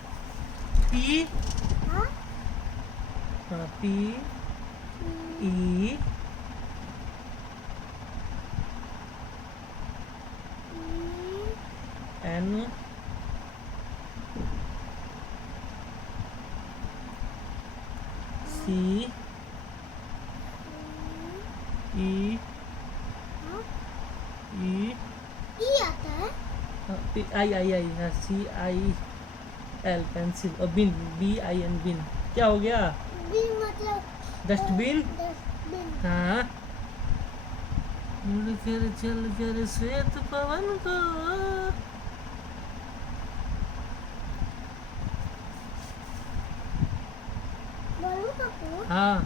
पी। हाँ? हाँ पी ई एन सी ई हाँ? ई ई आता है? आई आई आई, हाँ सी आई एल, पेंसिल। और बिन, बी आई एन, बिन। क्या हो गया? बी मतलब डस्टबिन। डस्टबिन। हाँ मुड़ कर चल कर श्वेत पवन को। बोलूं आपको? हाँ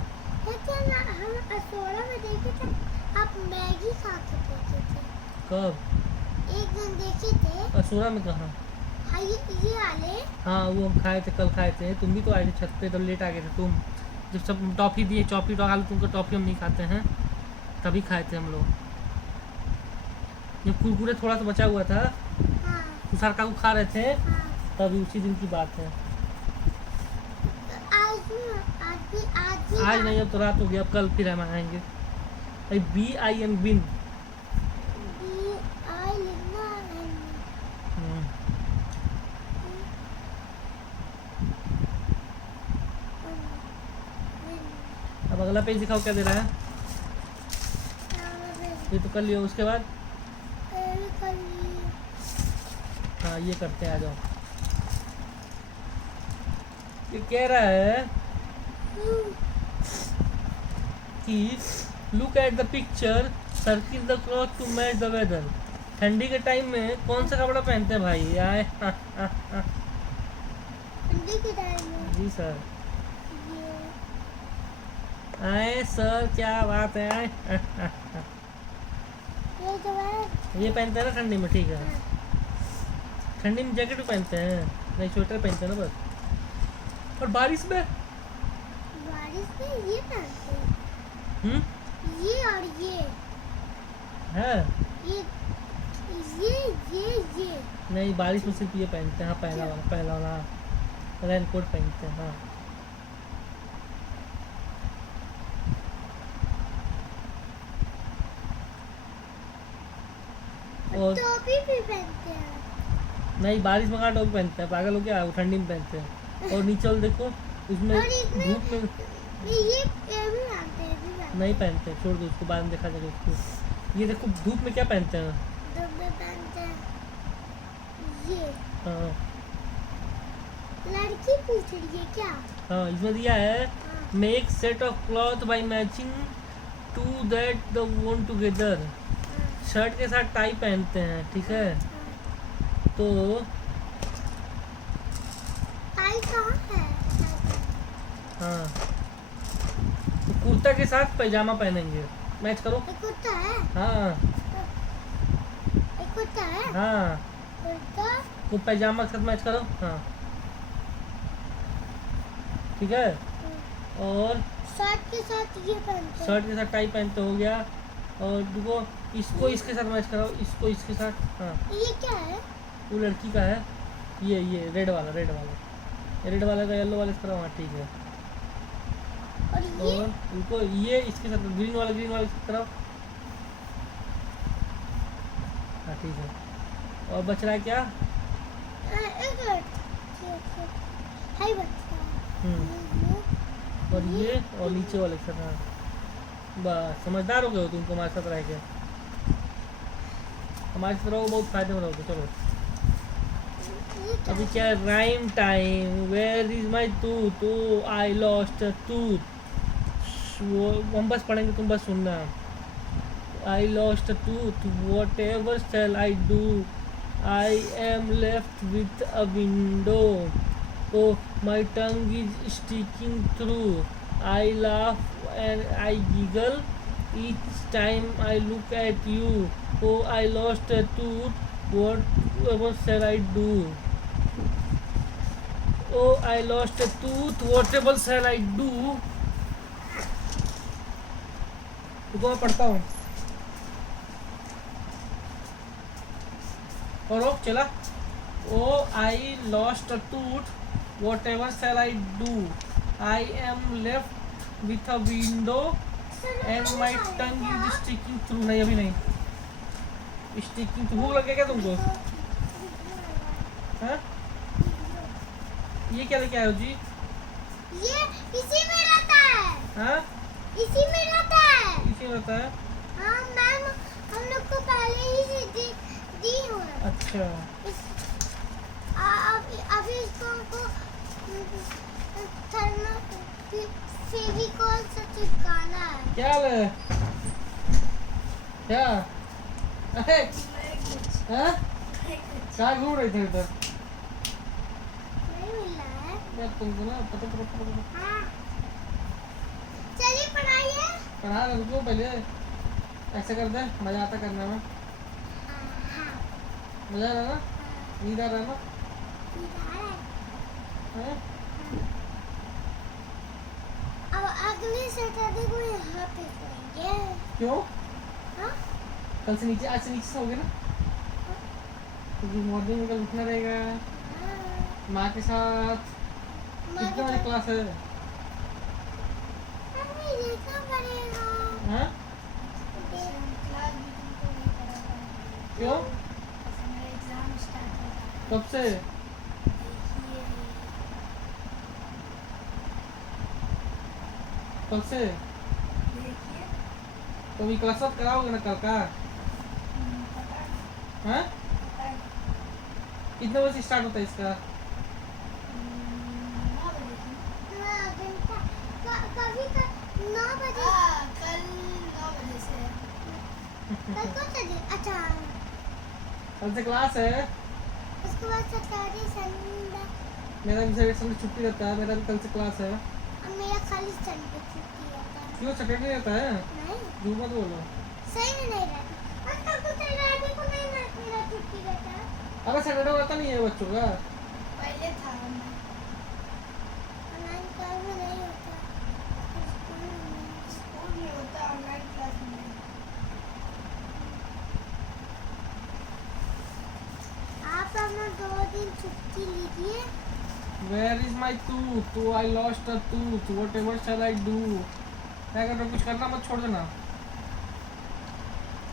है क्या ना, हम असोरा में देखे थे आप मैगी खा के देखे थे। कब? एक दिन देखे थे। असुरा में कहाँ? हाँ ये वाले। हाँ वो हम खाए थे, कल खाए थे। तुम भी तो आए थे छत पे, तो लेट आ गए थे तुम। जब सब टॉफ़ी दिए, टॉफ़ी डाल, तुमको टॉफ़ी हम नहीं खाते हैं, तभी खाए थे हम लोग। जब कुरकुरे थोड़ा सा बचा हुआ था, हाँ तुषार काकू खा रहे थे, हाँ। तभी उसी दिन की बात है। आज आज नहीं, अब तो रात हो गया, अब कल फिर हम आएंगे। भाई बी आई एन, बिन। लिखना है। अब अगला पेज दिखाओ क्या दे रहा है। ये तो कर लियो, उसके बाद भी कर लिए। हाँ ये करते हैं, आ जाओ। ये कह रहा है कि look at the picture, circle the cloth to match the weather. ठंडी के टाइम में कौन सा कपड़ा पहनते हैं भाई? आए ठंडी के टाइम में जी सर। ये आए सर, क्या बात है। आए ये जो है ये पहनते हैं ना ठंडी में, ठीक है। ठंडी में जैकेट भी पहनते हैं, नहीं स्वेटर पहनते हैं ना बस। और बारिश में बारिश में ये पहनते हैं, ये और ये है ये ये नहीं, बारिश में सिर्फ ये पहनते हैं। हाँ पहला वाला रेन कोट पहनते हैं। हाँ और टोपी भी पहनते हैं। नहीं, बारिश में कहाँ टोपी पहनते हैं, पागल हो क्या? वो ठंडी में पहनते हैं। और नीचे वाले देखो, उसमें और इसमें धूप में ये भी पहनते हैं, ये भी पहनते हैं। नहीं पहनते, छोड़ दो उसको, बाद में देखा जाएगा उसको। ये देखो धूप में क्या पहनते हैं। धूप में पहनते हैं ये। हाँ लड़की पूछ रही है क्या? हाँ, इसमें दिया है हाँ, make set of cloth by matching to that the one together. हाँ, शर्ट के साथ टाई पहनते हैं, ठीक है। हाँ। तो टाई कहाँ है? हाँ, तो कुर्ता के साथ पैजामा पहनेंगे, मैच करो। एक कुर्ता है, हाँ एक कुर्ता है, हाँ, कुर्ता वो पैजामा के साथ मैच करो। हाँ ठीक है। और शर्ट के साथ ये पहनते हैं। शर्ट के साथ टाई पहनते हो गया। और देखो इसको इसके साथ मैच कराओ, इसको इसके साथ। हाँ, ये क्या है? वो लड़की का है, ये रेड वाला का येलो वाले से कराओ। हाँ ठीक है। और ये और उनको ये इसके साथ ग्रीन वाले के साथ कराओ। हाँ ठीक है। और बच रहा है क्या? एक मिनट, हाय बच्चा। और ये और नीचे वाले के साथ। हाँ बस, समझदार हो गए हो तुमको हमारे साथ रह के। हमारे साथ रहोगे, बहुत फायदे में रहोगे। चलो ये क्या अभी क्या rhyme time. Where is my tooth? Oh I lost tooth. वो हम बस पढ़ेंगे, तुम बस सुनना। I lost tooth, whatever shall I do, I am left with a window, oh my tongue is sticking through, I laugh and I giggle each time I look at you, oh I lost a tooth, what shall I do, oh I lost a tooth, whatever shall I do। रुको मैं पढ़ता हूँ। और चला। oh I lost a tooth, whatever shall I do, I am left with a window and my tongue is sticking through। नहीं अभी नहीं, sticking through. भूख लग गया क्या तुमको? हाँ, ये क्या लेके आए हो जी? ये इसी में रहता है, हाँ इसी में रहता है। इसी में होता है। हाँ मैम, हम लोग को पहले ही से दी हो। अच्छा अभी इसको हमको फेविकॉल से चिपकाना है। क्या ले? क्या? अरे हाँ, कहाँ घूम रहे थे इधर? नहीं मिल रहा है। यार तुमको ना पता। हाँ, चलिए पढ़ाइए। पढ़ा रहे, रुको पहले। ऐसे कर दे, मजा आता करने में। हाँ, मजा आ रहा ना? नींद आ रहा है ना? हाँ? अब अगले सैटरडे को यहाँ पे करेंगे। क्यों? हाँ? कल से नीचे, आज से नीचे सोओगे ना? क्योंकि मॉर्निंग में कल उठना रहेगा हाँ। माँ के साथ। माँ कितना बजे के क्लास है? साथ हमें देखना पड़ेगा। हाँ? क्यों? कब से? कब से? तो अभी कसरत कराओगे ना कल का? हाँ? कितने बजे स्टार्ट होता है इसका? कभी 9 बजे। कल 9 बजे से। कल कौन सा दिन? अच्छा कल से क्लास है। उसके बाद सैटरडे संडे। मेरा भी सैटरडे संडे छुट्टी रहता है, मेरा भी कल से क्लास है। और मेरा खाली संडे छुट्टी रहता है। क्यों सैटरडे रहता है? नहीं झूठ मत बोलो। सही में नहीं रहता। और कल को सैटरडे को नहीं मेरा छुट्टी रहता है। अबे सैटरडे रहता नहीं है बच्चों का। पहले था ऑनलाइन क्लास में नहीं होता। स्कूल में होता, ऑनलाइन क्लास में नहीं। आप अपना 2 दिन छुट्टी लीजिए। Where is my tooth? तो I lost a tooth. Whatever shall I do? क्या कर रहे हो? कुछ करना मत छोड़ देना।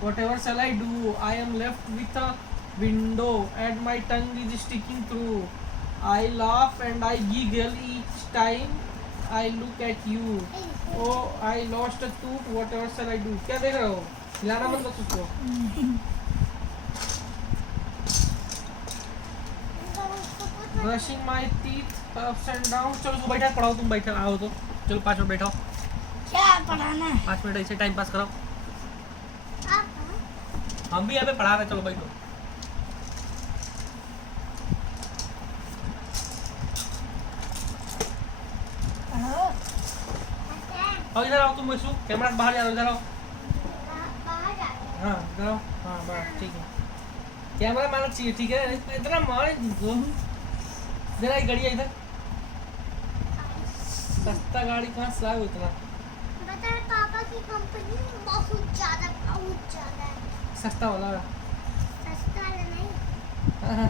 Whatever shall I do? I am left with a window and my tongue is sticking through. I laugh and I giggle each time I look at you. Oh, I lost a tooth. Whatever shall I do? क्या देख रहे हो? हिलाना मत बस उसको। Brushing my teeth ups and down. चलो उसको बैठा पढ़ाओ, तुम बैठे आओ तो चलो 5 मिनट बैठाओ। क्या पढ़ाना है? 5 मिनट ऐसे टाइम पास कराओ। आप हम भी यहाँ पे पढ़ा रहे, चलो बैठो। और इधर आओ तुम वैसु, कैमरा से बाहर जा रहे हो, इधर आओ। बाहर जा रहे हैं। हाँ इधर आओ। हाँ बस ठीक है, कैमरा मारना चाहिए, ठीक है? इतना मारे तुमको। इधर आई गाड़ी है इधर। सस्ता गाड़ी कहाँ से लाओ इतना? बता पापा की कंपनी बहुत ज्यादा है। सस्ता वाला। सस्ता वाला नहीं, हाँ,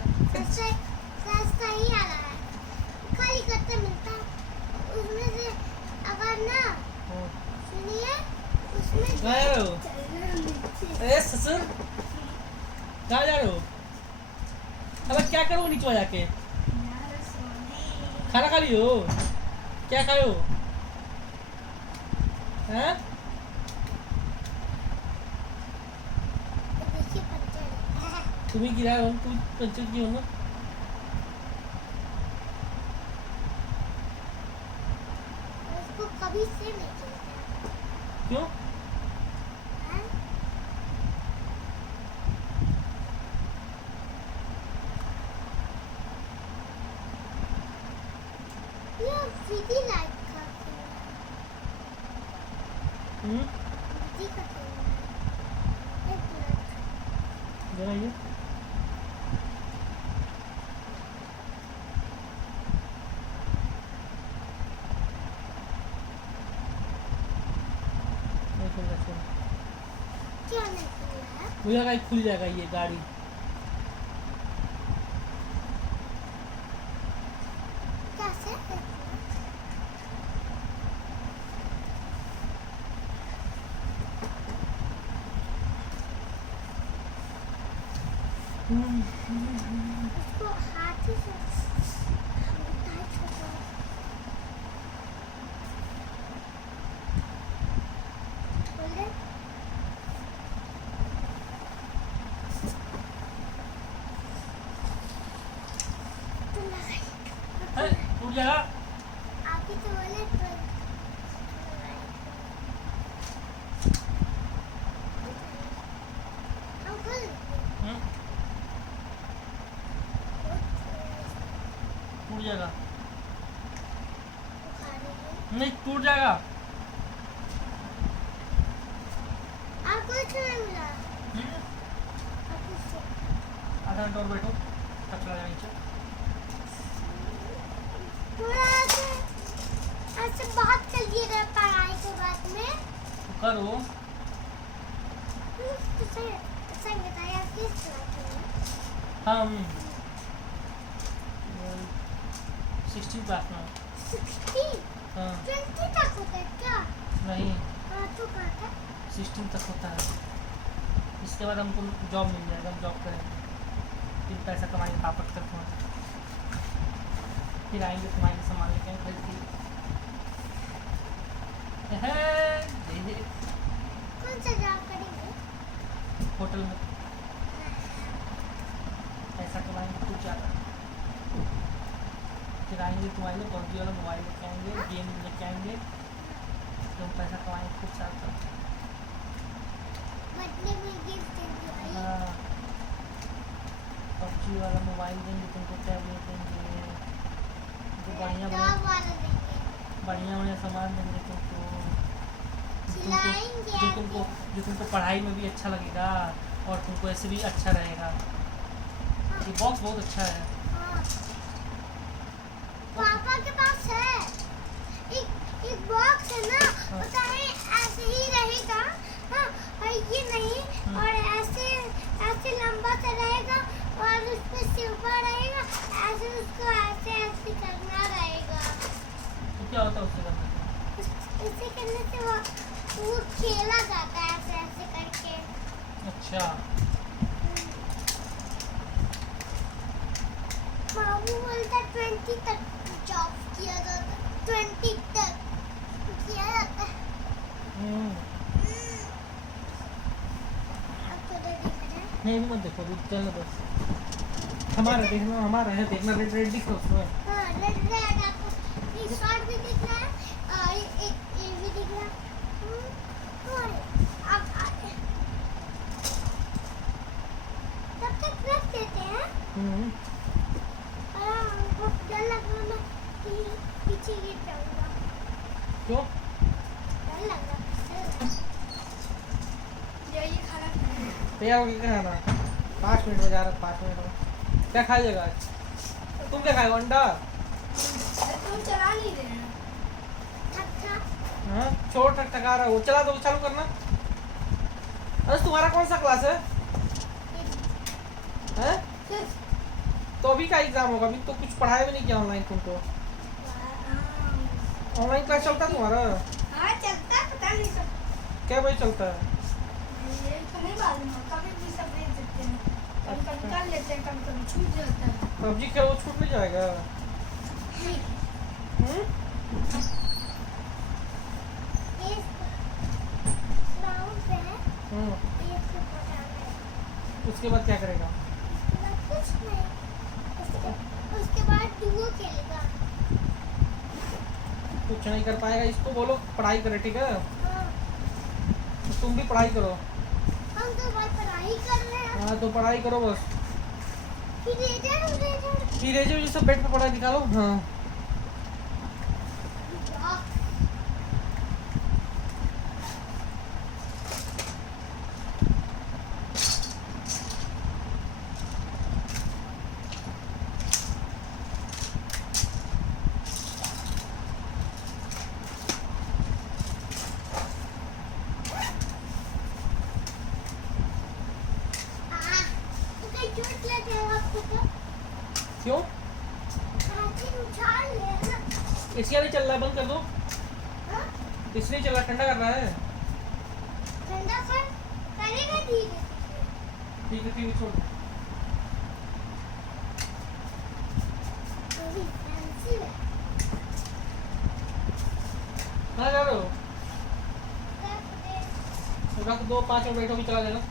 सस्ता ही आ रहा है। खाली करते मिलता है। उसमें से अगर ना हाँ। सुनिए उसमें कहाँ जा रहे हो? ए ससुर, कहाँ जा रहे हो? अब क्या करोगे नीचे जाके? खाना खा लियो? क्या खाए हो? हैं? देखिए पंचर है। तुम ही गिराए हो, तुम पंचर किए हो ना? उसको कभी से नहीं खेलता। क्यों? हैं? ये विधि लाइट का खेल है। विधि का खेल है। एक मिनट। जरा ये नहीं खुल रहा, छोड़। क्या नहीं खेल है? मुझे लगा ये खुल जाएगा ये गाड़ी। कैसे? उसको हाथ ही से टाइट होता है। बोल दे। तो लगाई। टूट जाएगा। आप ही तो बोले तो अंकल टूट जाएगा। खा रही है। नहीं टूट जाएगा। आपको कुछ नहीं मिला। आपको से- आधा घंटा और बैठो, तब चला जाएगा नीचे। थोड़ा ऐसे बात करिएगा पढ़ाई के बाद में। तो करो। तो सही बताइए आप किस क्लास में हैं? हम 16 क्लास में। 16? हाँ 20 तक होता है क्या? नहीं, हाँ तो कहाँ था? 16 तक होता है। इसके बाद हमको जॉब मिल जाएगा, हम जॉब करेंगे, फिर पैसा कमाएंगे पापड़ तक पहुँच, फिर आएंगे तुम्हारे सामान लेके खरीद के। कौन सा वाले पबजी वाला मोबाइल लेके आएंगे, गेम लेके आएंगे, तो हम पैसा कमाएंगे खूब सारा। बदले में गिफ्ट देंगे भाई। हाँ, पबजी वाला मोबाइल देंगे तुमको, टैबलेट देंगे तुमको, बढ़िया लैपटॉप वाला देंगे। बढ़िया सामान देंगे तुमको, खिलाएंगे जो तुमको पढ़ाई में भी अच्छा लगेगा और तुमको ऐसे भी अच्छा रहेगा। ये बॉक्स बहुत अच्छा है। हाँ। पापा के पास है एक बॉक्स है ना, हाँ। पता है ऐसे ही रहेगा। हाँ, और ये नहीं, और ऐसे ऐसे लंबा सा रहेगा और उसमें सिल्वर रहेगा, ऐसे उसको ऐसे ऐसे करना रहेगा। तो क्या होता है उससे करने से? इसे करने से वो खेला जाता है ऐसे ऐसे करके। अच्छा, मामू बोलता 20 तक जॉब किया जाता है, 20 तक किया जाता है। अब तो दे दिख रहा है। नहीं मत देखो, अभी चलने दो। हमारा देखना रेड रेड दिख रहा है उसमें। हाँ, रेड आपको ये शॉर्ट भी दिख रहा है और एक ये भी दिख रहा है। और अब तब तक रख देते हैं। और हमको डर लग रहा है मैं कि पीछे गिर जाऊंगा। क्यों? डर लग रहा है। ये खाना तैयार हो गया खाना? 5 मिनट में जा रहा, 5 मिनट में। क्या खाइएगा आज? तुम क्या खाएगा? अंडा? तुम चला नहीं रहे हैं। हाँ, छोड़ टकटका रहा है वो, चला दो, चालू करना। अरे तुम्हारा कौन सा क्लास है? हैं? तो अभी का एग्जाम होगा, अभी तो कुछ पढ़ाया भी नहीं किया ऑनलाइन तुमको। ऑनलाइन क्लास चलता है तुम्हारा? हाँ चलता है, पता नहीं सब क्या बजे चलता है? ये तो नहीं मालूम है, कभी भी सब दे देते हैं, कभी कभी कर लेते हैं, कभी कभी छूट जाता है। पबजी खेल वो छूट नहीं जाएगा? हम्म? ये राउंड पे है, हम्म। ये इसको पटाना है। उसके बाद क्या करेगा? उसके बाद कुछ नहीं, उसके बाद डुओ खेलेगा। कुछ नहीं कर पाएगा, इसको बोलो पढ़ाई करे, ठीक है? हाँ, तुम भी पढ़ाई करो। हम तो भाई पढ़ाई कर रहे हैं। हाँ, तो पढ़ाई करो बस। इरेजर इरेजर ये सब बेड पे पढ़ाई निकालो। हाँ, चोट लग गया आपको तो क्यों? उछाल ले ना। एशिया नहीं चल रहा है, बंद कर दो। हाँ? इसलिए चल रहा, ठंडा कर रहा है। ठंडा कर करेगा धीरे ठीक है, ठीक है, छोड़। अभी फैंसी है। कहाँ जा रहे हो? रख दे। रख दो, 5 मिनट बैठो भी चला जाएगा।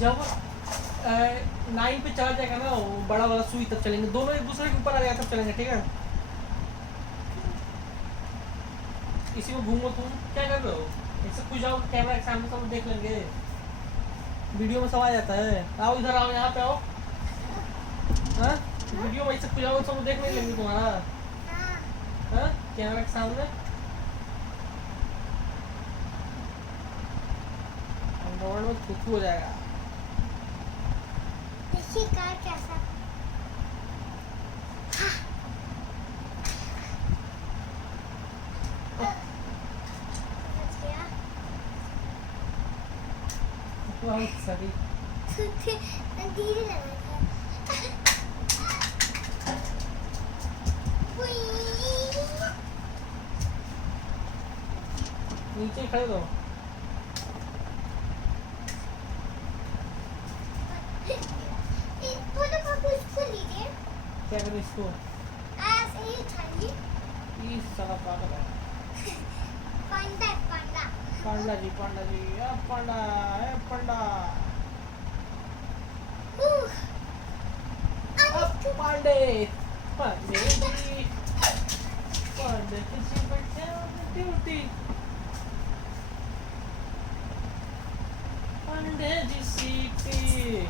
जब 9 पे चला जाएगा ना वो बड़ा वाला सुई, तब चलेंगे। दोनों एक दूसरे के ऊपर आ जाएगा तब चलेंगे, ठीक है? इसी में घूमो। तुम क्या कर रहे हो? ऐसे कुछ जाओ, कैमरा के सामने सब देख लेंगे, वीडियो में सब आ जाता है। आओ इधर आओ, यहाँ पे आओ। हाँ, वीडियो में ऐसे कुछ आओ, सब देख नहीं लेंगे तुम्हारा। हाँ, हाँ, कैमरा के सामने अंडरवर्ल्ड में थूथू हो जाएगा। देखिए कार कैसा। समझ गया। बहुत सही। धीरे लगा नीचे ही खड़े रहो। बोलो पापा इसको लीजिए, क्या करें इसको? ऐसे ही उठाइए। ये साला पागल है। पांडा पांडा। पांडा जी, पांडा, ए पांडा। पांडे पांडे जी पांडे किसी बच्चे ड्यूटी पांडे जी सीटी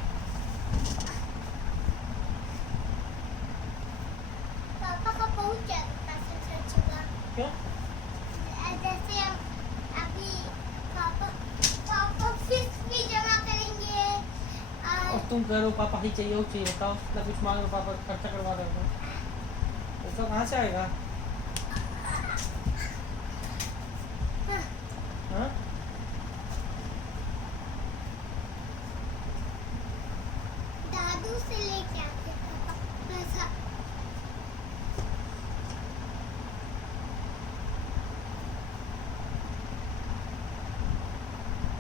पापा का बहुत ज्यादा पैसा खर्च हुआ। क्या जैसे हम अभी पापा पापा फीस भी जमा करेंगे और और तुम करो पापा की चाहिए वो चाहिए बताओ ना कुछ मांगो पापा खर्चा करवा देंगे पैसा कहाँ से आएगा हाँ दादू से लेके आते पापा पैसा।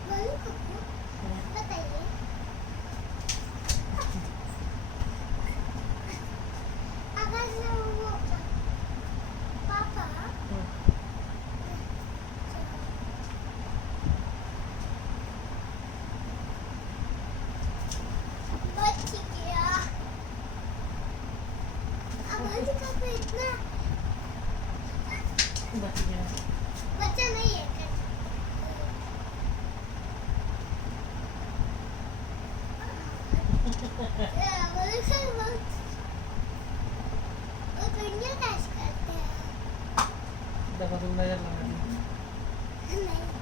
बोलू कुकू बताइए अगर वो पापा बच गया अब हल्दी का तो इतना बच गया बच्चा नहीं है बोलू सर बहुत वो वीडियो कैश करते हैं देखो तुम नजर लगा दी नहीं